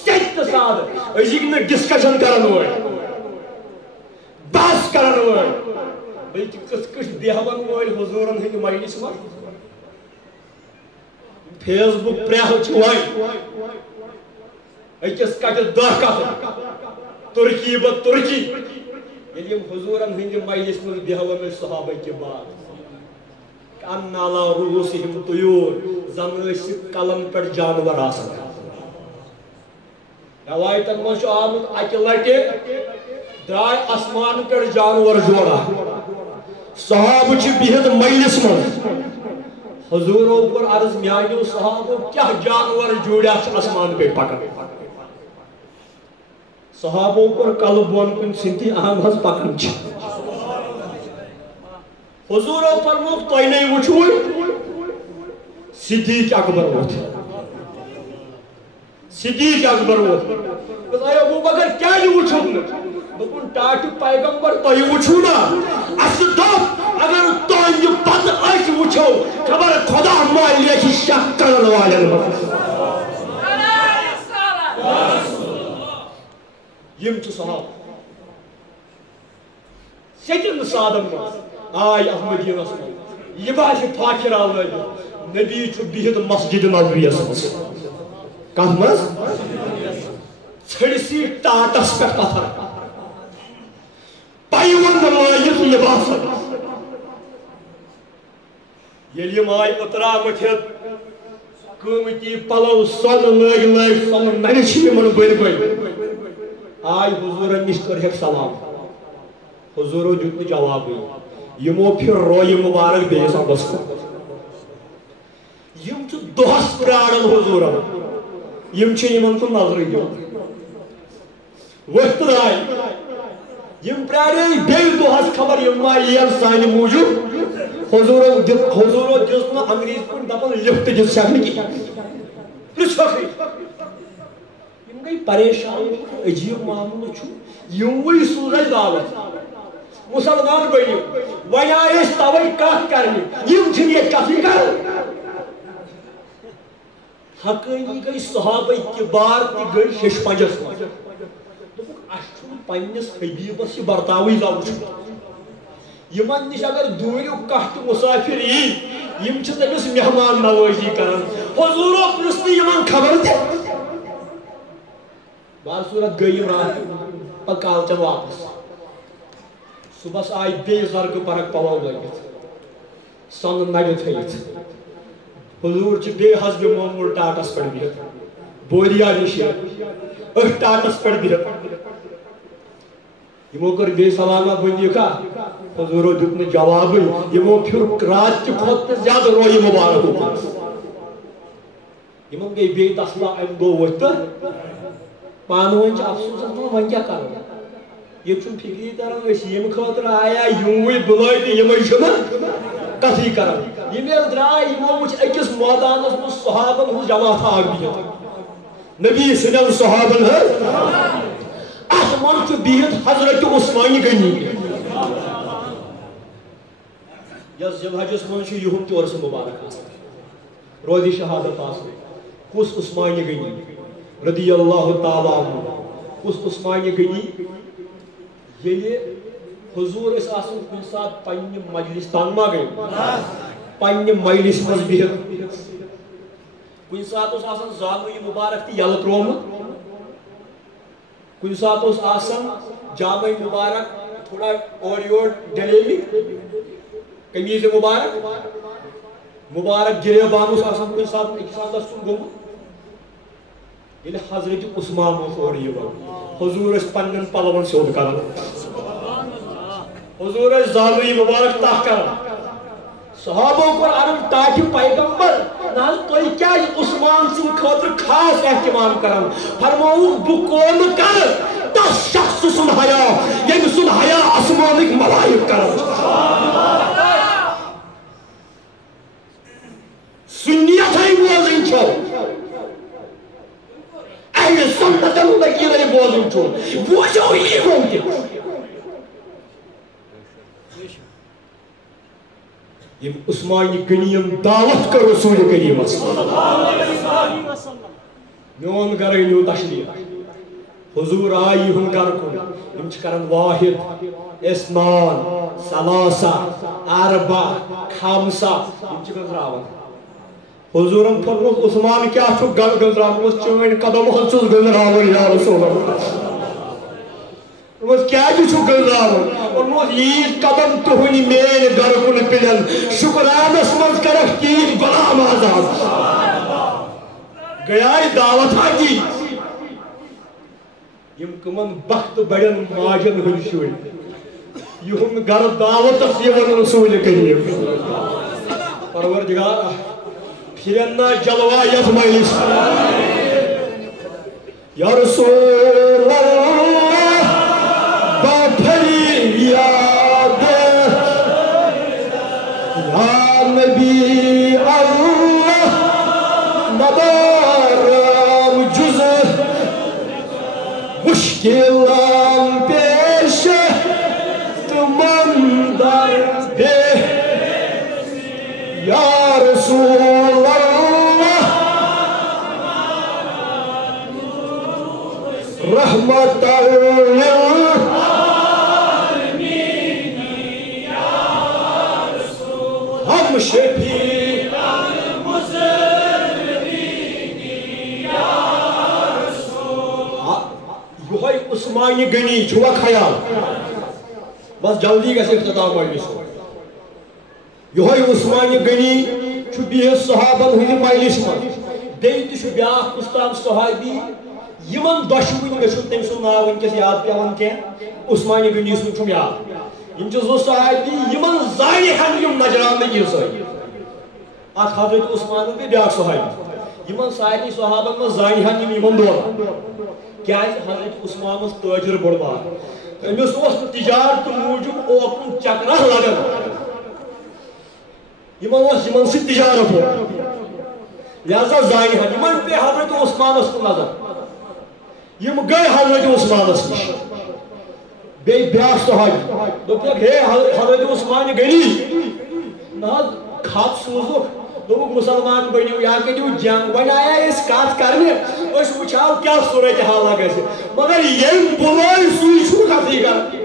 سیٚدِ تہٕ سادٕ أزِکۍ نہٕ ڈسکشن کرن وٲلۍ بحث کرن وٲلۍ بلکہِ کِتھ کٔٹھۍ بیہون وٲلۍ حضوٗرن ہٕنٛدِ مجلس منٛز فیس بُک پرٛٮ۪ہل چھِ وۄنۍ أکِس کتھِ 10 کتھٕ تُرکی بہ تُرکی ییٚلہِ یِم حضوٗرن ہٕنٛدِ مجلس منٛز بیہون ٲسۍ صحابہ کہِ بعد کَنہٕ علا رؤوٗسِہِم طیوٗر زن ٲسۍ کلن پٮ۪ٹھ جانور آسان روایتن منٛز چھُ آمُت اکہِ لٹہِ درٛاے آسمان پٮ۪ٹھ جانور جوڑا صحابہٕ چھِ بِہِتھ مجلس منٛز حضوٗرو کوٚر عرض میانیو صحابو کیٛاہ جانور جوڑیا چھِ آسمان پٮ۪ٹھ پکان صحابو کوٚر کلہٕ بۄن کُن ژھٕنتھی اہم حظ پکان چھِ حضوٗرو فرمووُکھ تۄہہِ نے وٕچھوُے صدیٖق اکبر ووت صدیٖق اکبر ووت ابوٗ بکر کیٛازِ وٕچھُکھ نہٕ دوٚپُن ٹاٹہِ پیغمبر تۄہہِ وٕچھوٗ نا اَسہِ دوٚپ اگر تُہنٛدِ پتہٕ أسۍ وٕچھو خبر خۄدا ما لیکھِ شک کرن والٮ۪ن منٛز یِم چھِ صحابہٕ سیٚدٮ۪ن سادن منٛز آے اَتھ مدیٖنس منٛز لِباسِ فاخرا لٲگِتھ نبی چھُ بِہِتھ مسجدِ نبویَس منٛز کتھ منٛز ژھٔرسٕے ٹاٹس پٮ۪ٹھ پتھر پیوند لٲگِتھ لِباسن ییٚلہِ یِم آے اُترا مٔتھِتھ قۭمتی پلو سۄنہٕ لٲگۍ سۄنہٕ نرِ چھِ یِمن بٔرۍ بٔرۍ آے حضوٗرن نِش کٔرہکھ سلام حضوٗرو دیُت نہٕ جوابٕے یِمو پھِر رویہِ مُبارک بیٚیِس اَمبس کُن یِم چھِ دۄہس پرٛاران حضوٗرن یِم چھِ یِمن کُن نظرٕے دِوان ؤتھۍ تہٕ درٛاے یِم پرٛارے بیٚیہِ دۄہس خبر یِم ما یِن سانہِ موٗجوٗب حضوٗرو دِژ نہٕ انگریٖزۍ پٲٹھۍ دپان لِفٹ دِژ نہٕ کِہیٖنۍ پرٛژھکھٕے یِم گٔے پریشان عجیٖب معاملہٕ چھُ یِموٕے سوٗز اَسہِ دعوت مسلمان بنو ون آئے توے کت کرنے یم چھن یہ کتھی کر حقانی گئی صحابہ کبار تہ گئی شش پنجس مز اس پنس حبیبس یہ برتاوی زو یمن نش اگر دوریو کت مسافر یم چھ تمس مہمان نوازی کران حضورو پرستی یمن خبر تہ بار صورت گئی رات پہ کالچن واپس صبح آئی بی زرگ پرک پواو لگت سن نگ تھیت حضور چھ بے حسب معمول ٹاٹس پہ بہت بوریا نش ٹاٹس پہ بہت یمو کر بے سلامہ بندی کا حضورو دیت جواب یمو پھر رات کی کھوت زیادہ روئی مبارک ہو یمن گئی بے تسلا ام گو وت پانون افسوس ون کیا کر یہ فکری تران یم خاطر آیا یوی بلائی تو یم کتھی کران یم درائے یمو وچ اکس میدانس من صحابن ہز جماعت آگ بہت نبی سندن صحابن ات من چھ بہت حضرت عثمان غنی یس ذوالحجس من چھ یہم تہ عرس مبارک روزی شہادت آسان کس عثمان غنی رضی اللہ تعالیٰ عنہ کس عثمان غنی یلی حضور اس آسان کن سات پنہ مجلس تان ما گئی پنہ مجلس مز بہت کن سات اس آسان زانوی مبارک تہ یل ترومت کن سات اس آسان جامع مبارک تھوڑا اور یور ڈلیمی قمیض مبارک گریبان اس آسان کن سات ایک سات دستون گومت یل حضرت عثمان اور حضور اس پنن پلون سود کران حضور اس زالوی مبارک تاہ کران صحابوں کو عرب تاکہ پیغمبر نال تو کیا عثمان سن خاطر خاص اہتمام کران فرماؤ بکون کر تس شخص سن حیا یم سن حیا آسمانک ملائک کران سنیت ہے بوزن چھو اہل سنت لگی رہے بوزن چھو بوزو یہ ممکن یم عثمان غنیم دعوت کر رسول کریم میون گر نیو تشریف حضور آئی ہن گر کن یم کران واحد اسنان ثلاثہ اربع خمسہ یم گزراون حضورم فرموس عثمان کیا چھو گزراون چون قدم ہنسوس گزراون یا رسول اللہ کیا چھو گزراون اور یہ قدم تہنی مین گر کن پلن شکرانس من کرک تین غلام آزاد گیا دعوت آتی یم کمن بخت بڑن ماجن ہن شوی یہن گر دعوت یون رسول کریم پروردگار پھرنا جلوہ یت مجلس یا رسول اللہ بافری یاد یا نبی اللہ مدارم جز مشکلان پیش تمام در بے یا رسول اللہ رحمت ہم شفیع یہ عثمان غنی چھوا خیال بس جلدی گژھِ اختتام مجلس یہ عثمان غنی چھ بہت صحابن ہند مجلس من بیٚیہِ تہِ چھُ بیاکھ کُستام صحابی یمن دۄشوٕنۍ مےٚ چھُنہٕ تٔمۍ سُنٛد ناو وٕنکٮ۪س یاد پیٚوان کینٛہہ عثمان غنی سُنٛد چھُم یاد یم چھِ زٕ صحابی یمن زانہِ ہن یم نجرانٕکۍ عیٖسٲے اکھ حضرت عثمان بیٚیہِ بیاکھ صحابی یمن سارنٕے صحابن منٛز زانہِ ہن یمن دۄن کیازِ حضرت عثمان اوس تٲجر بوٚڑ بار أمِس اوس نہٕ تجارت موٗجوٗب اوکُن چکرا لگان یمن اوس یمن سۭتۍ تجارت لہذا زانہِ ہن یمن پے حضرت عثمانس کُن نظر یم گٔے حضرت عثمانس نش بیاس صحابی دوپک ہے حضرت عثمان غنی نا خط سوزک دوپک مسلمان بنیو یا کریو جنگ ون آیا اس کات کرنے اس وچھاو کیا صورت حال گژھِ مگر یم بلائی سوئی چھو کتھی کر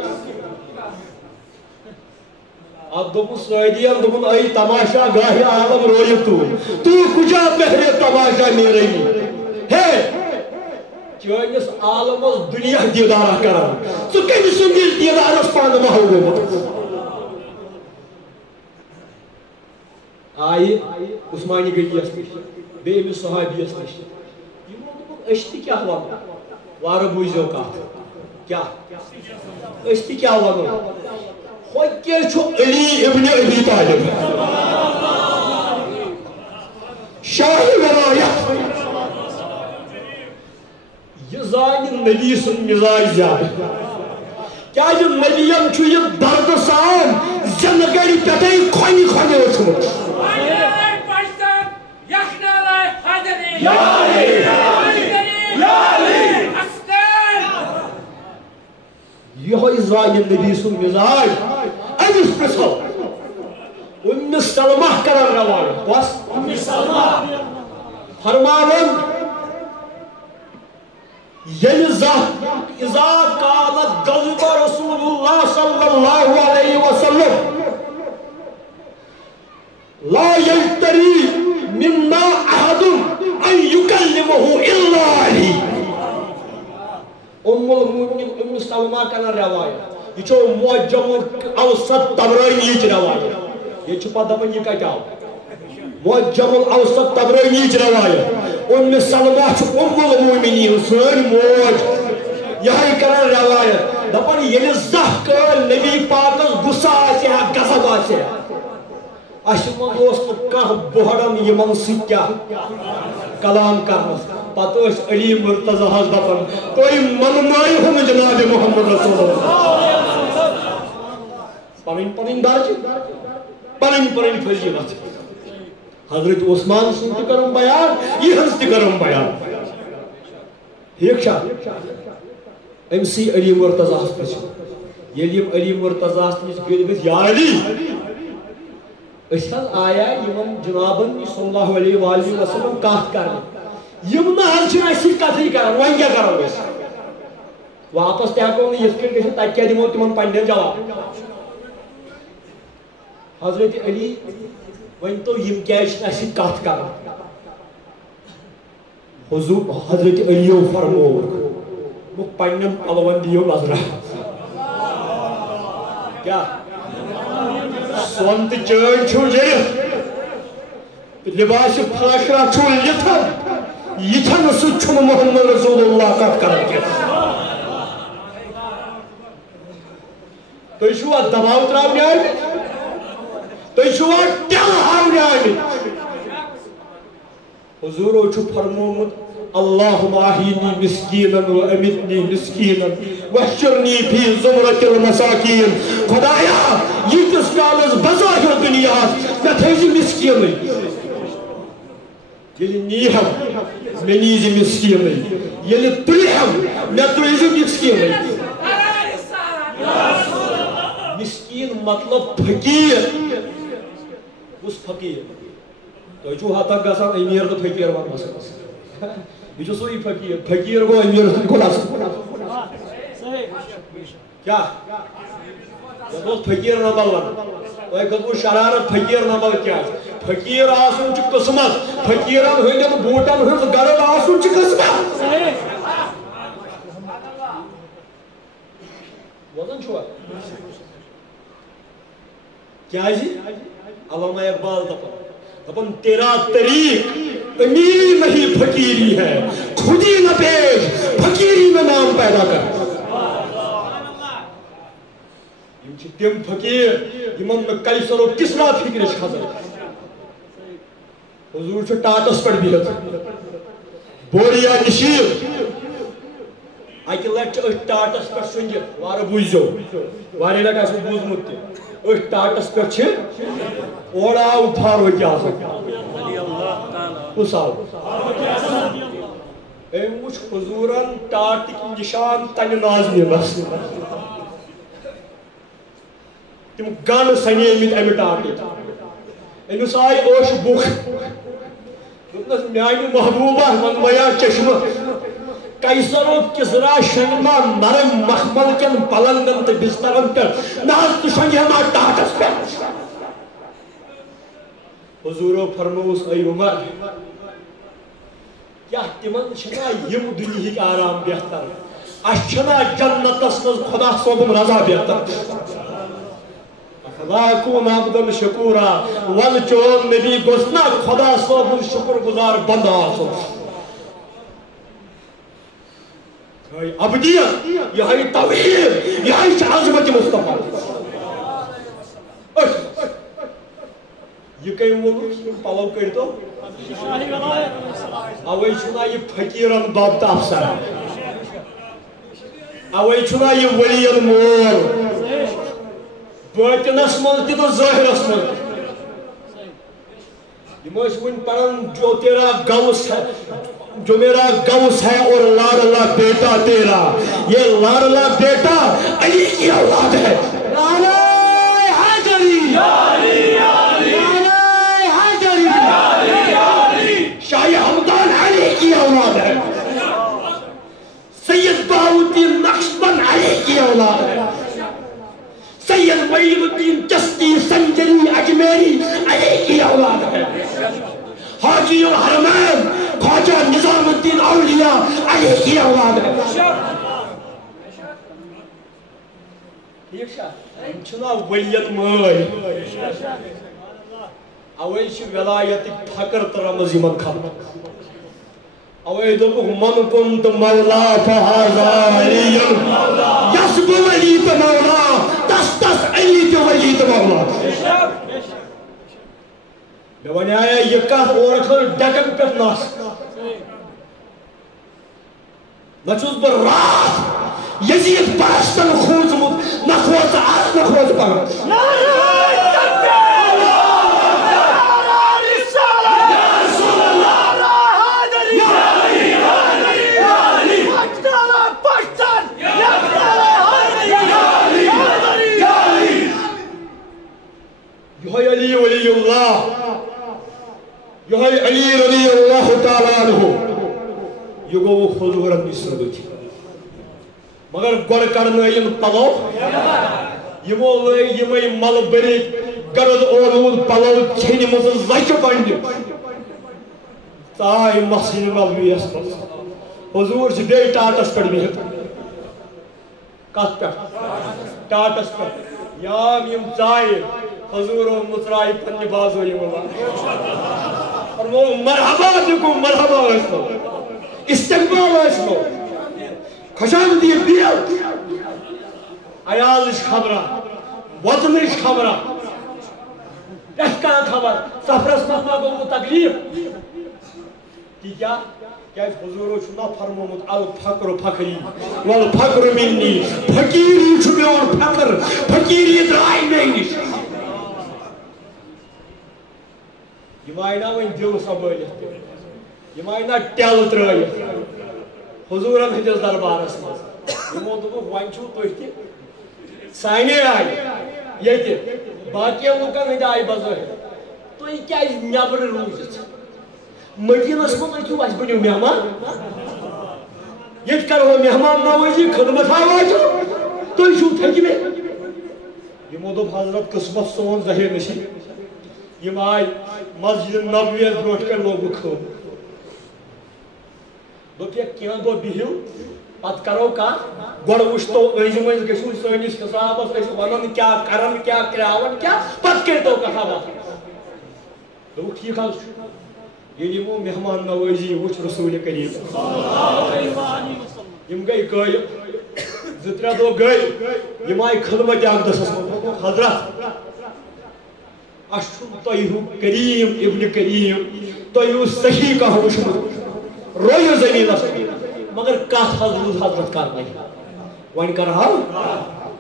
اب دوپن سعیدین دوپن ای تماشا گاہی عالم روی تو کجا پہلے تماشا میرے ہے چانس عالمس دنیا دیدارہ کران ژٕ کٔمۍ سُنٛد دیدارس پانہٕ محو گوٚمُت آئی عثمانی غنیس نش بیٚیہِ أمِس صحابیس نش یِمو دوٚپُکھ أسۍ تہِ کیٛاہ وَنو وارٕ بوٗزِو کتھ کیٛاہ أسۍ تہِ کیٛاہ وَنو ہوٚکے چھُ علی ابن ابی طالب شاہ ولایت یہ زانہِ نبی سُنٛد مزاج زیادٕ کیٛازِ نبیَن چھُ یہِ دردٕ سان زِندگی پٮ۪ٹھَے کھۄنہِ کھۄنہِ وٕچھمُت یہ زانہِ نبی سُنٛد مزاج أمِس پرٛژھو أمِس سلمہ کران روایت کۄس أمِس سلمہ فرماوان ییٚلہِ زانٛہہ اِذا کانت غضب رسول اللہ صلی اللہ علیہ وسلم لا یجتری منا احد ان یکلمہ الا علی ام المؤمنین ام سلمہ کران روایت یہ چھو معجم الاوسط طبرانی روایت یہ چھو پتہ دپان یہ کتہِ آو معجم الاوسط طبرانی روایت ام سلمہ چھو ام المؤمنین سٲنۍ موج یہے کران روایت دپان ییٚلہِ زانٛہہ کٲلۍ نبی پاکس غصہ آسہِ ہا غضب آسہِ ہا اسہِ منٛز اوس نہٕ کانٛہہ بۄہڑان یِمن سۭتۍ کیٛاہ کلام کرنس پتہٕ ٲسۍ علی مرتضیٰ ہس دپان تُہۍ مننٲیہُن جناب محمد رسول اللہ پنٕنۍ پنٕنۍ درجہِ پنٕنۍ پنٕنۍ فضیلت حضرت عثمان سُنٛد تہِ کرُن بیان یِہنٛز تہِ کرُن بیان ٹھیٖک چھا أمسٕے علی مرتضیٰ ہس پرٛژھِو ییٚلہِ یِم علی مرتضیٰ ہس نِش گٔے یا علی أسۍ حظ آیا یِمن جنابن نِش صلی اللہ علیہ وآلہ وسلم کتھ کرنہِ یِم نہٕ حظ چھِنہٕ اَسہِ سۭتۍ کتھٕے کران وۄنۍ کیٛاہ کرو أسۍ واپس تہِ ہٮ۪کو نہٕ یِتھ کٔنۍ گٔژھِتھ تتہِ کیٛاہ دِمو تِمن پننٮ۪ن جواب حضرت علی ؤنۍتو یِم کیٛازِ چھِنہٕ اَسہِ سۭتۍ کتھ کران حضور حضرت علیو فرمووُکھ پننٮ۪ن پلون دِیِو نظرا کیٛاہ سون تہٕ چٲنۍ چھُو جٔرِتھ لباسہِ فاشرا چھُو لِتھن یِتھن سۭتۍ چھُنہٕ محمد رسول اللہ کتھ کران کینٛہہ تُہۍ چھُوا دباو تراونہِ آمٕتۍ تُہۍ چھُوا ٹٮ۪ل ہاونہِ آمٕتۍ حضوٗرو چھُ فرمومُت اللہم آہینی مسکینن و امیتنی مسکینن وحشرنی فی زمرت المساکین خدایا ییتس کالس بظاہر دنیاہس مےٚ تھٲیزِ مسکینٕے ییٚلہِ نیٖہم مےٚ نیٖزِ مسکینٕے ییٚلہِ تُلہم مےٚ تُلزِ مسکینٕے مسکین مطلب فقیر کُس فقیر تُہۍ چھُو ہتک گژھان أمیٖر تہٕ فقیٖر وننس یہ چھُ سُے فقیر فقیر گوٚو أمیٖر سۭتۍ گوٚو کیٛاہ یتھ اوس فقیر نمبر ونان تۄہہِ کھٔژوٕ شرارت فقیر نمبر کیٛازِ فقیر آسُن چھُ قٕسمت فقیرن ہٕنٛدٮ۪ن بوٗٹن ہٕنٛز گرد آسُن چھُ قٕسمت بوزان چھُوا کیٛازِ علامہ اقبال دپان تیرا طریق امیری نہیں فقیری ہے خودی نہ پیش فقیری میں نام پیدا کر یم چھ تم فقیر یمن میں قیصر و کسرا فکر کھسان حضور چھ ٹاٹس پہ بہت بوریا نشیر اکہ لٹ ٹاٹس پہ سنجت وار بوزو وار لٹ آسو بوزمت تہ ٹاٹس پہ اور آو فاروق اعظم کس آو ام وچھ حضورن ٹاٹک نشان تنہ ناظمینس تم گن سنے مت امہ ٹاٹہ امس آئی اوش بک دس میانہ محبوبہ منویا چشمہ قیصر و کسرا شنگما نرم مخمل کن پلنگن تو بسترن پر ناز تو شنگما ٹاٹس پر حضور فرموس اے عمر کیا تمن چھنا یم دنیا آرام بہتر اشنا جنتس مز خدا صوبم رضا بہتر خدا عبدن شکورا ول چون نبی گوسنا خدا صوبم شکر گزار بندہ آسو ابدیت یہ توحید یہ عظمت مصطفیٰ یہ کئی وقت پلو کرتو اوے چھنا یہ فقیرن باب تا افسر اوے چھنا یہ ولی مول باطنس من تہ تو ظاہرس من یہ ون پڑھن جو میرا گوس ہے اور لاڈلا بیٹا تیرا یہ لاڈلا بیٹا علی کی اولاد ہے شاہ حمدان علی کی اولاد ہے سید بہاؤالدین نقشبند علی کی اولاد ہے سید معین الدین چشتی سنجری اجمیری علی کی اولاد ہے حاجی الحرمین خواجہ نظام الدین اولیاء علی کی اولاد ہے ٹھیک شاہ چھنا ولیت مائی اوے چھ ولایت فقر ترمز یمن خبر اوے دوپک من کنت مولا فہذا علی یس بو ولی تو مولا تس تس علی تو ولی تو مولا میں ونی آیا یہ کت اور کھر ڈکن پہ ناس نچوز بر رات یزید پرستن خوزمت نخوز آس نخوز پر یہ علی ولی اللہ یہ علی رضی اللہ تعالیٰ عنہ یہ گو حضور اپنی سنگتی مگر گوڑ کرنے ان پلو یمو لئے یمائی مل بری گرد اولود پلو چھینی مزن زچ بندی تائی محسن مولوی اسمت حضور سے بے ٹاٹس پر بھی کت پر ٹاٹس پر یام یم چائی حضور و مطرائی پنی بازو یم اللہ اور وہ مرحبا دیکھو مرحبا اسمو استقبال اسمو خوشام دی بیل عیالش خبرہ وطنش خبرہ احکان خبر سفرس مہما گو تکلیف کی کیا حضور چھنا فرمومت الفقر فقری والفقر منی فقیری چھمیون فقر فقیری درائی میں نش یہ مائنا وین دل سنبھالت یہ مائنا ٹیل ترائیت حضورن ہندس دربارس مز یمو دوپک وین چھو تُہۍ تہِ سانے آئی یہ باقی لوکن ہند آئی بظاہر تُہۍ کیازِ نیبر روزِتھ مدینس من ٲسِو اَسہِ بٔنِو مہمان ییٚتہِ کرو مہمان نوٲزی خدمت آوازو تُہۍ چھُو تھٔکمٕتۍ یمو دوٚپ حضرت قسمت سون ظٲہِر نصیب یم آئی مسجد نبویس برونٛٹھ کَنہِ لوگُکھ کھٲم دوٚپ کینٛہہ دۄہ بِہِو پتہٕ کرو کتھ گۄڈٕ وٕچھتو أنٛزِ مٔنٛزۍ گٔژھِو سٲنِس حسابس ٲسِو وَنان کیٛاہ کران کیٛاہ کرٛاوان کیٛاہ پتہٕ کٔرۍتو کتھا باتھا دوٚپُکھ ٹھیٖک حظ چھُ ییٚلہِ یِمو مہمان نوٲزی وٕچھ رسوٗلِ کریٖم یم گٔے قٲیِم زٕ ترٛےٚ دۄہ گٔے یم آیہِ خدمت اقدسس منٛز دوٚپُکھ حضرت اَسہِ چھُنہٕ تۄہہِ ہیوٗ کریٖم ابن کریٖم تۄہہِ ہیوٗ صحیح کانٛہہ وٕچھمُت رویو زٔمیٖنس مگر کتھ حض روٗز حضرت کرنے وۄنۍ کرہو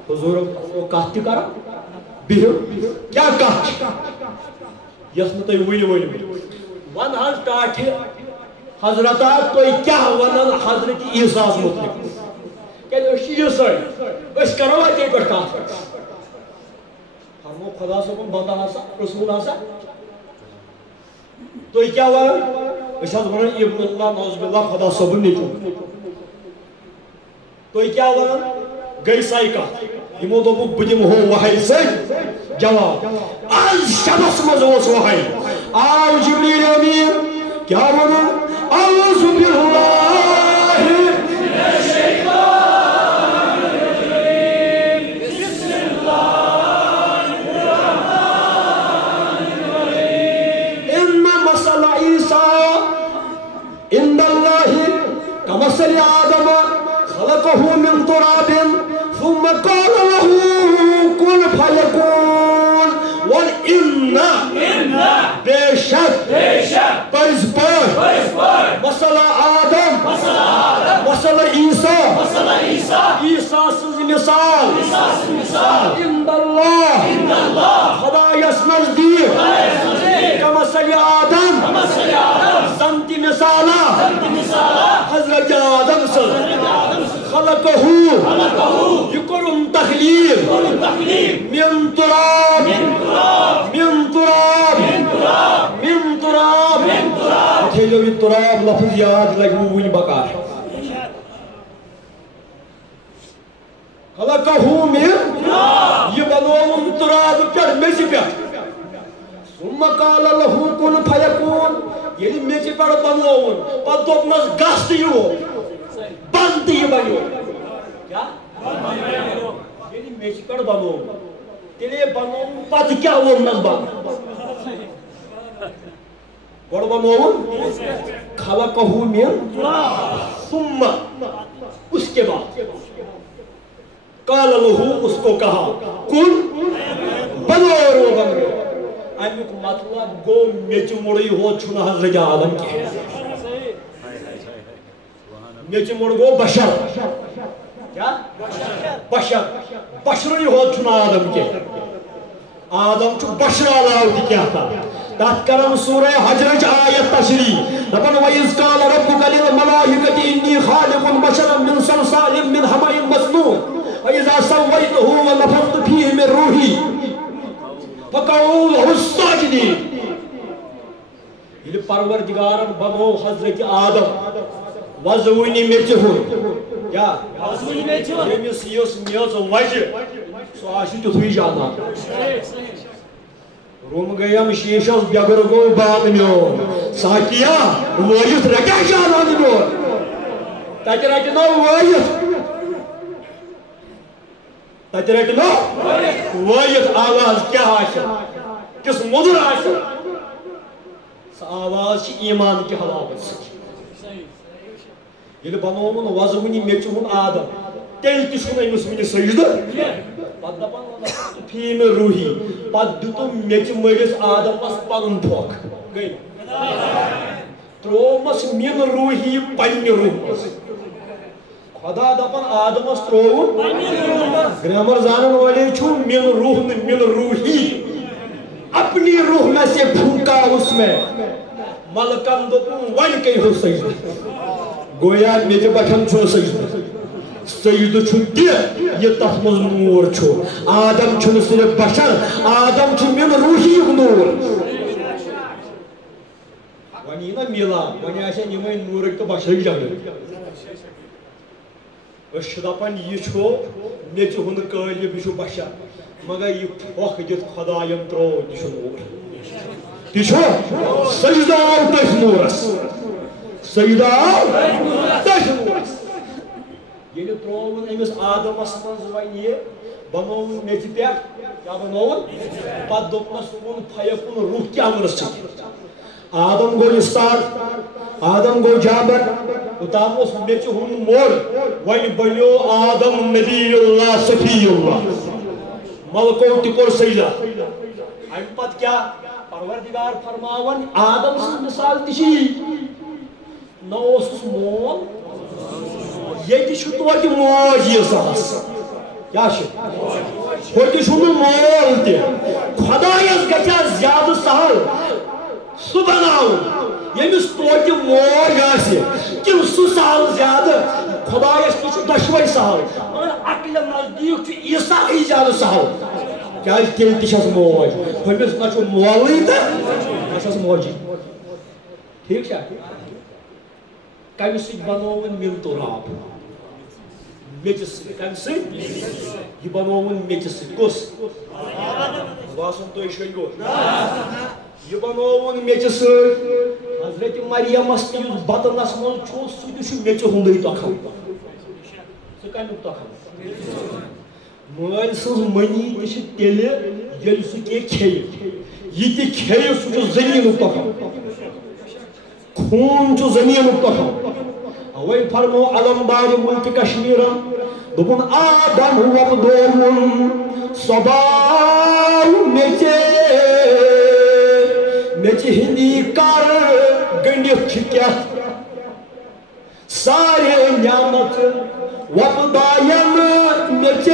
حضور کتھ تہِ کرو بِہِو کیٛاہ کتھ چھِ یۄس نہٕ تُہۍ وٕنہِ ؤنِو ون حظ ٹاٹھہِ حضرتا تُہۍ کیٛاہ ونان حضرت عیٖساہس مُتعلق کیٛازِ أسۍ چھِ عیٖسٲے أسۍ کرو اَتے پٮ۪ٹھ کتھ فرمو خدا صاحبن بندہ ہسا رسول ہسا تو کیا ون ون ابن اللہ نوز باللہ خدا صاحبن نیچو تو کیا ون گئی سائی کت یمو دوپک بہ دمہو وحی سۭتۍ جواب آز شبس مز اوس وحی آو جبریل امین کیا ون اعوذ باللہ عند الله كمثل آدم خلقه من تراب ثم قال له كن فيكون والإن بشك بزبر مثل آدم مثل عيسى عيسى سز مثال عند الله خدا يسمز دير كمثل آدم زنتی مثالا حضرت آدم صلی خلقه یکرم تخلیق من تراب تھیلو یہ تراب لفظ یاد لگو ونی بکار خلقه من یہ بنوم تراب پر میچ پر ثم قال له كن فيكون یلی میچ پر بنوون پتہ دوپنس گس تہ یو بند تہ یہ بنو کیا یلی میچ پر بنوون تیلے بنوون پتہ کیا ووننس بند گوڑ بنوون خلقه من ثم اس کے بعد قال له اس کو کہا کن بنو وہ بنو امیک مطلب گو میچ مڑی ہو چھنا حضرت آدم کی میچ مڑ گو بشر کیا بشر ہو چھنا آدم کی آدم چھو بشر آلاو دی کیا تھا تحت کرم سورہ حجرج آیت تشریح لَبَنْ وَإِذْ قَالَ رَبُّكَ لِلْمَلَائِكَةِ إِنِّي خَالِقٌ بَشَرًا مِّن صَلْصَالٍ مِّنْ حَمَإٍ مَّسْنُونٍ وَإِذَا سَوَّيْتُهُ وَنَفَخْتُ فِيهِ مِن رُّوحِي فَقَعُوا لَهُ السَّاجِدِينَ یہ پروردگارن بنو حضرت آدم وضعونی میچہن کیا یمس یس میز وجہ سو آشی تتھوی جانا روم گیم شیشس بیگر گو بان میون ساکیا ویت رکھا جانا میون تت رٹنو ویت آواز کیا آشا کس مدر آشا سا آواز چی ایمان کی حلاوت سی یل بنومن وضعونی میچہن آدم تیل تشون امس ونی سجدہ پت دپان فی میں روحی پت دتم میچ مرس آدمس پن پھوک گئی ترومس من روحی پنہ روح خدا دپان آدمس ترون گرامر زانن والے چھو من روح من روحی اپنی روح میں سے پھونکا اس میں ملکن دپن ون کئی ہو سجدہ گویا میچ بٹھن چھو سجدہ سجدہ چھو یہ تف مز نور چھو آدم چھو صرف بشر آدم چھو من روحی نور ونی نا میلا ونی آشا نمائی نورک تو بشرک جگہ اس دپان یہ چھو میچ ہند قالب یہ چھو بشر مگر یہ پھوک دت خدایم ترو یہ چھو نور یہ چھو سجدہ آو تیس نورس سجدہ آو تیس نورس یہ ترون امس آدمس من ون یہ بنون میچ پہ کیا بنون پت دپنس کن فیکن روح کیا ونس آدم گو استاد آدم گو جابر اوتام اس میچ ہن مور ون بنیو آدم نبی اللہ صفی اللہ ملکو تکور سجدہ ام پت کیا پروردگار فرماون آدم سن مثال تشی نو اس مول یہ چھو توتہ موج یہ سہس کیا چھو ہوتی چھو مول تہ خدایس گژھیا زیادہ سہل سہ بناو یمس توتہ موج آسہ کم سہ سہل زیادہ خدایس تہ چھو دشوے سہل مگر عقل نزدیک چھو عیسیٰ ہی زیادہ سہل کیا تیل تشس موج ہمس نہ مولٕے تہٕ نہ چھس موجی ٹھیک چھا کمہِ سۭتۍ بنووُن مِلتو راب میٚژِ سۭتۍ کمہِ سۭتۍ یہِ بنووُن میٚژِ سۭتۍ کُس باسُن تُہۍ شٔنگو یہ بنووُن میٚژِ سۭتۍ حضرت مریمس تہِ یُس بطنس منٛز چھُ سُہ تہِ چھُ میٚژِ ہُنٛدُے تۄکھل سُہ کمیُک تۄکھل مٲلۍ سٕنٛز مٔنی تہِ چھِ تیٚلہِ ییٚلہِ سُہ کینٛہہ کھیٚیہِ یہِ تہِ کھیٚیہِ سُہ چھُ زٔمیٖنُک تۄکھل خوٗن چھُ زٔمیٖنُک تۄکھل اوے فرمو علمبارِ مُلکہِ کشمیٖرن دوٚپُن آدم وۄپدووُن صۄباو میٚژِ ہِنٛدی کر گٔنڈِتھ چھِ کیٛاہ سارے نعمت وۄپداین میٚژِ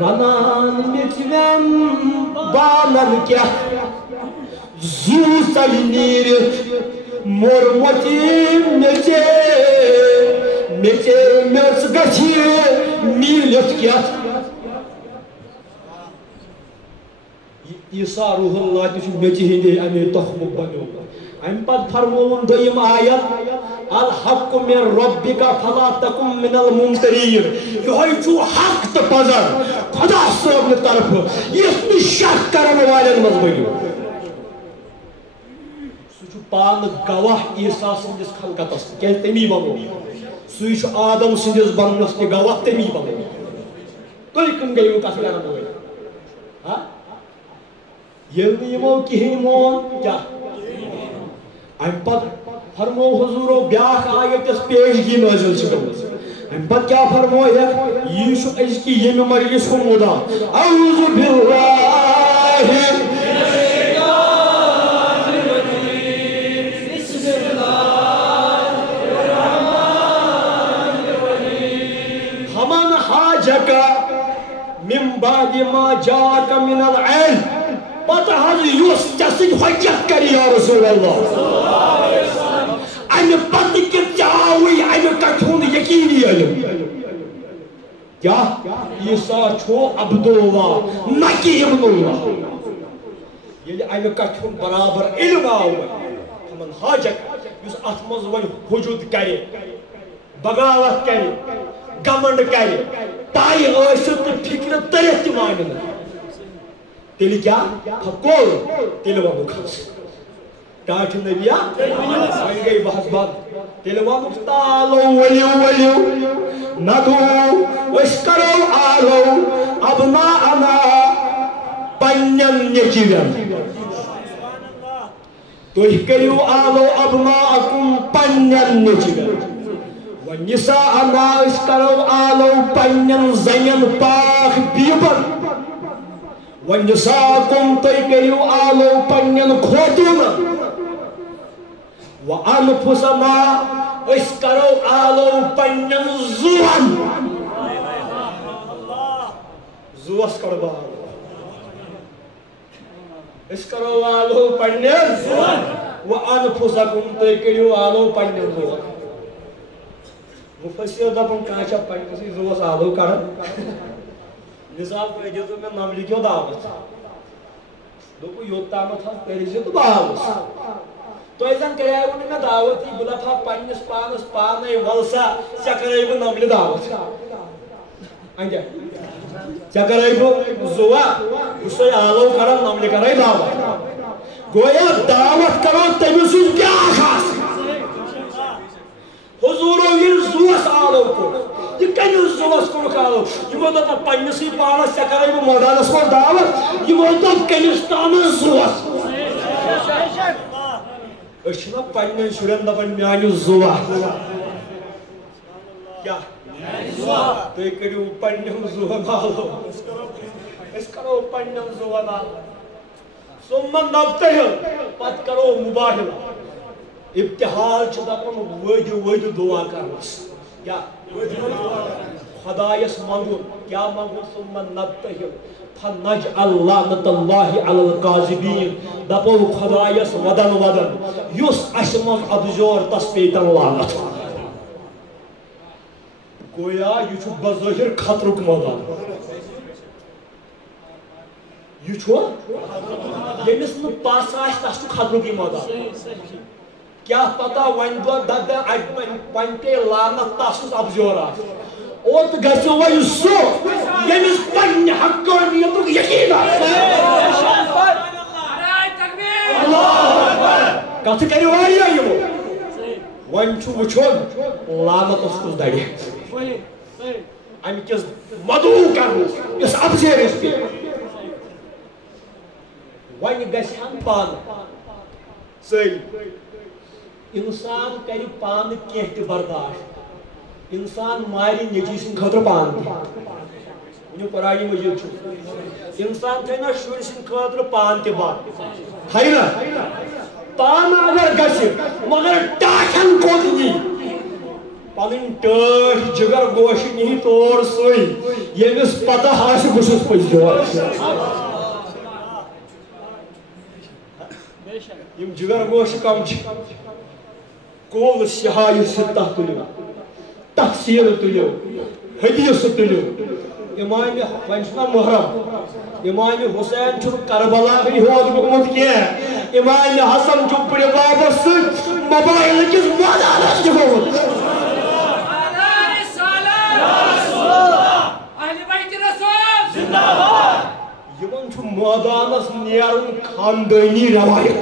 رنان میٚژِوٮ۪ن بالن کیٛاہ زُو ژلہِ نیٖرِتھ مور مۄژِ میٚژِ میٚژ گژھِ میٖلِتھ کیٛاہ عیسیٰ روح اللہ تہِ چھُ میٚژِ ہِنٛدے اَمے تۄخمُک بنیومُت اَمہِ پتہٕ فرمووُن دوٚیِم آیت الحق من ربِّکَ فلا تکن من الممترین یِہوٚے چھُ حق تہٕ پَزر خۄدا صٲبنہِ طرفہٕ یُس نہٕ شک کرن والٮ۪ن منٛز بٔنِو سُہ چھُ پانہٕ گواہ عیسیٰ سٕنٛدِس خلقتس کیٛازِ تٔمی بنوو سُے چھُ آدم سٕنٛدِس بننس تہِ گواہ تٔمی بنوو تُہۍ کٕم گٔیوٕ کتھ کرن وٲلۍ ییٚلہِ نہٕ یِمو کِہیٖنۍ مون کیٛاہ اَمہِ پتہٕ فرمو حضوٗرو بیٛاکھ آیت یۄس پیشگی نٲزِل چھِ گٔمٕژ اَمہِ پتہٕ کیٛاہ فرمویکھ یی چھُ أزکہِ ییٚمہِ مجلس ہُنٛد مُدا اعوذ باللہ فمن حاجک من بعد ما جاءک من العلم پتہ حض یُس ژےٚ سۭتۍ حجت کرِ یا رسول اللہ امہِ پتہٕ کہِ ژےٚ آوٕے امہِ کتھِ ہُنٛد یقیٖنی علم کیٛاہ عیسیٰ چھُ عبداللہ نہ کہِ ابن اللہ ییٚلہِ امہِ کتھِ ہُنٛد برابر علم آو تِمن حاجت یُس اتھ منٛز وۄنۍ حجت کرِ بغاوت کرِ گمنڈ کرِ پاے ٲسِتھ تہٕ فِکرِ تٔرِتھ تہِ مانہِ نہٕ تیٚلہِ کیٛاہ فقول تیٚلہِ وَنُکھ حظ ٹاٹھِ نبیہ وۄنۍ گٔے بحث بنٛد تیٚلہِ وَنُکھ تالو ؤلِو ؤلِو ندو أسۍ کرو آلو ابناءنا پنٛنٮ۪ن نیٚچوٮ۪ن تُہۍ کٔرِو آلو ابناءکُم پنٛنٮ۪ن نیٚچوٮ۪ن وۄنۍ نِساءنا أسۍ کرو آلو پنٛنٮ۪ن زنٮ۪ن پاک بیٖبن وَنِساءکُم تُہۍ کٔرِو آلو پنٛنٮ۪ن خوتوٗنن وَأنفُسنا أسۍ کرو آلو پنٛنٮ۪ن زُوَن زُوَس کَرو بہٕ آلو أسۍ کرو آلو پنٛنٮ۪ن وَأنفُسکُم تُہۍ کٔرِو آلو پنٛنٮ۪ن زُوَن مُفسِر دَپان کانٛہہ چھا پنٛنِسٕے زُوَس آلو کران مثال تُہۍ دِژوٕ مےٚ نملہِ دعوت دوٚپُو یوٚتامَتھ حظ کٔرۍزِ تہٕ بہٕ آوُس تۄہہِ زن کریاوٕ نہٕ مےٚ دعوتٕے بہٕ دپہٕ ہا پنٛنِس پانس پانے وَل سا ژےٚ کرے بہٕ نملہِ دعوت اَنٛدیا ژےٚ کرے بہٕ زُوا بہٕ چھُسے آلو کران نملہِ کرے دعوت گویا دعوت کرو تٔمِس یُس بیٛاکھ آسہِ حضوٗرو ییٚلہِ زُوَس آلو کوٚر یہ کٔمِس زُوَس کوٚرُکھ آلو یِمو دوٚپ پنٛنِسٕے پانس ژےٚ کرے بہٕ مٲدانس منٛز دعوت یِمو دوٚپ کٔمِس تامَتھ زُوَس أسۍ چھِنا پنٛنٮ۪ن شُرٮ۪ن دپان میٛانہِ زُوا کیٛاہ تُہۍ کٔرِو پنٛنٮ۪ن زُوَن آلو أسۍ کرو پنٛنٮ۪ن زُوَن آلو ثُمَّ نَبْتَہِل پتہٕ کرو مُباہِل ابتحال چھِ دپان ؤدِ ؤدِ دُعا کرنس کیٛاہ خۄدایس منٛگُن کیٛاہ منٛگُن ثُمَّ نَبْتَہِل فَنَجْعَلْ لَعْنَتَ اللہِ عَلَى الْكَاذِبِیٖن دپو خۄدایس ودن ودن یُس اسہِ منٛز ابزور تس پیٚیہِ لعنت گویا یہِ چھُ بظٲہِر خطرُک مٲدان یہ یمس پس تس خطرک مدد کیا پتہ ون دہ ون پے لانت تس ابزور اوت گھو وی سہ یمس پنہ حقانیت یقین کت کر ون وچھن لانتس کس دڑ ام کس مدعو کرنس اس ابزیرس پہ ون گھن پان سری انسان کر پان کی برداشت انسان ماری نیچی سن خطر پان تھی قرآن مجید انسان تھینا شر سن خطر پان تہ بند ہے نا پان اگر گھس مگر ٹاٹھن کوت نی پن ٹاٹھ جگر گوش نی تور سی یمس پتہ آس بس پزور یم جگر گوش کم کول سہایہ سہ تلیو تحصیل تلیو حدیث تلیو امام ون محرم امام حسین کربلا ہود گومت کی امام حسن بڑے بابس موبائل کس میدانس گومت میدانس نیرن خاندانی روایت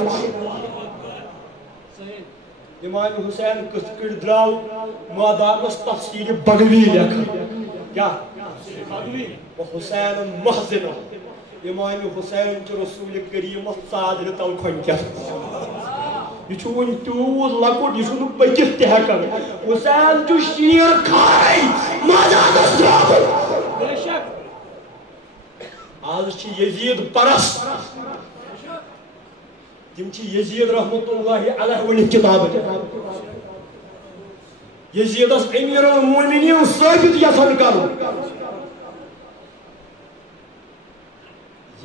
امام حسین کس کٹ درو میدانس تفسیر بغوی لکھن کیا حسین محزن امام حسین رسول کریم صادر تو کھنکس یہ ون تیوت لکٹ یہ پکت تہ ہکان حسین شیر کھائی میدانس درامت آج یزید پرست تم یزید رحمت اللہ علیہ ورنت کتاب یزیدس امیر المومنین ثابت یژھان کرن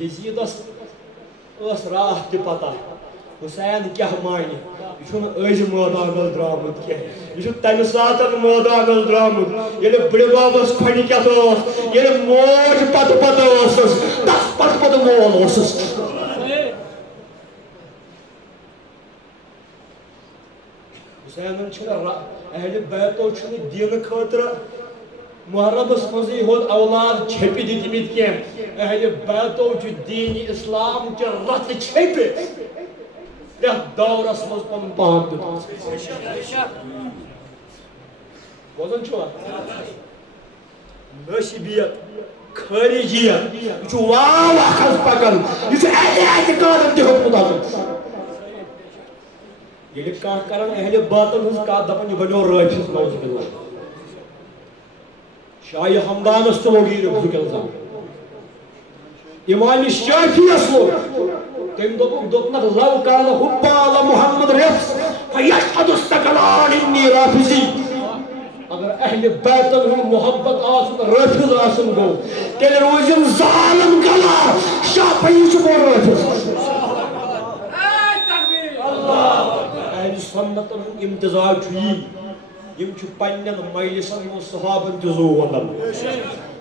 یزیدس اس راہ تہ پتہ حسین کیا مانہ یہ از میدان درامت کی یہ تمہ سات میدان درامت یل بڑے بابس کھنکت یل موج پتہ پتہ تس پتہ پتہ مول حسین اہل بیتو دین خاطر محرمس مزے ہود اولاد چھپی دتمت کی اہل بیتو دین اسلام چہ رت چھپ یتھ دورس مز پن پان بوزن چھوا نصیبیت خارجیت یہ واو اخذ پکن یہ اہل اعتقاد تہ حکمت یل کران اہل باطل ہز کت دپان یہ بنو رافظ نوز باللہ شاہ ہمدانس تو لوگ یہ الزام امام شافعی لوگ تم دپنک لو کان حبال محمد رفس فیشهد الثقلان انی رافضی اگر اہل بیتن ہن محبت آسن رافض آسن گو تیل روزن ظالم گلا شافعی چھ بول رافض اہل سنت امتزاج چھ یم چھ پنن مجلسن من صحابن تہ زو ونن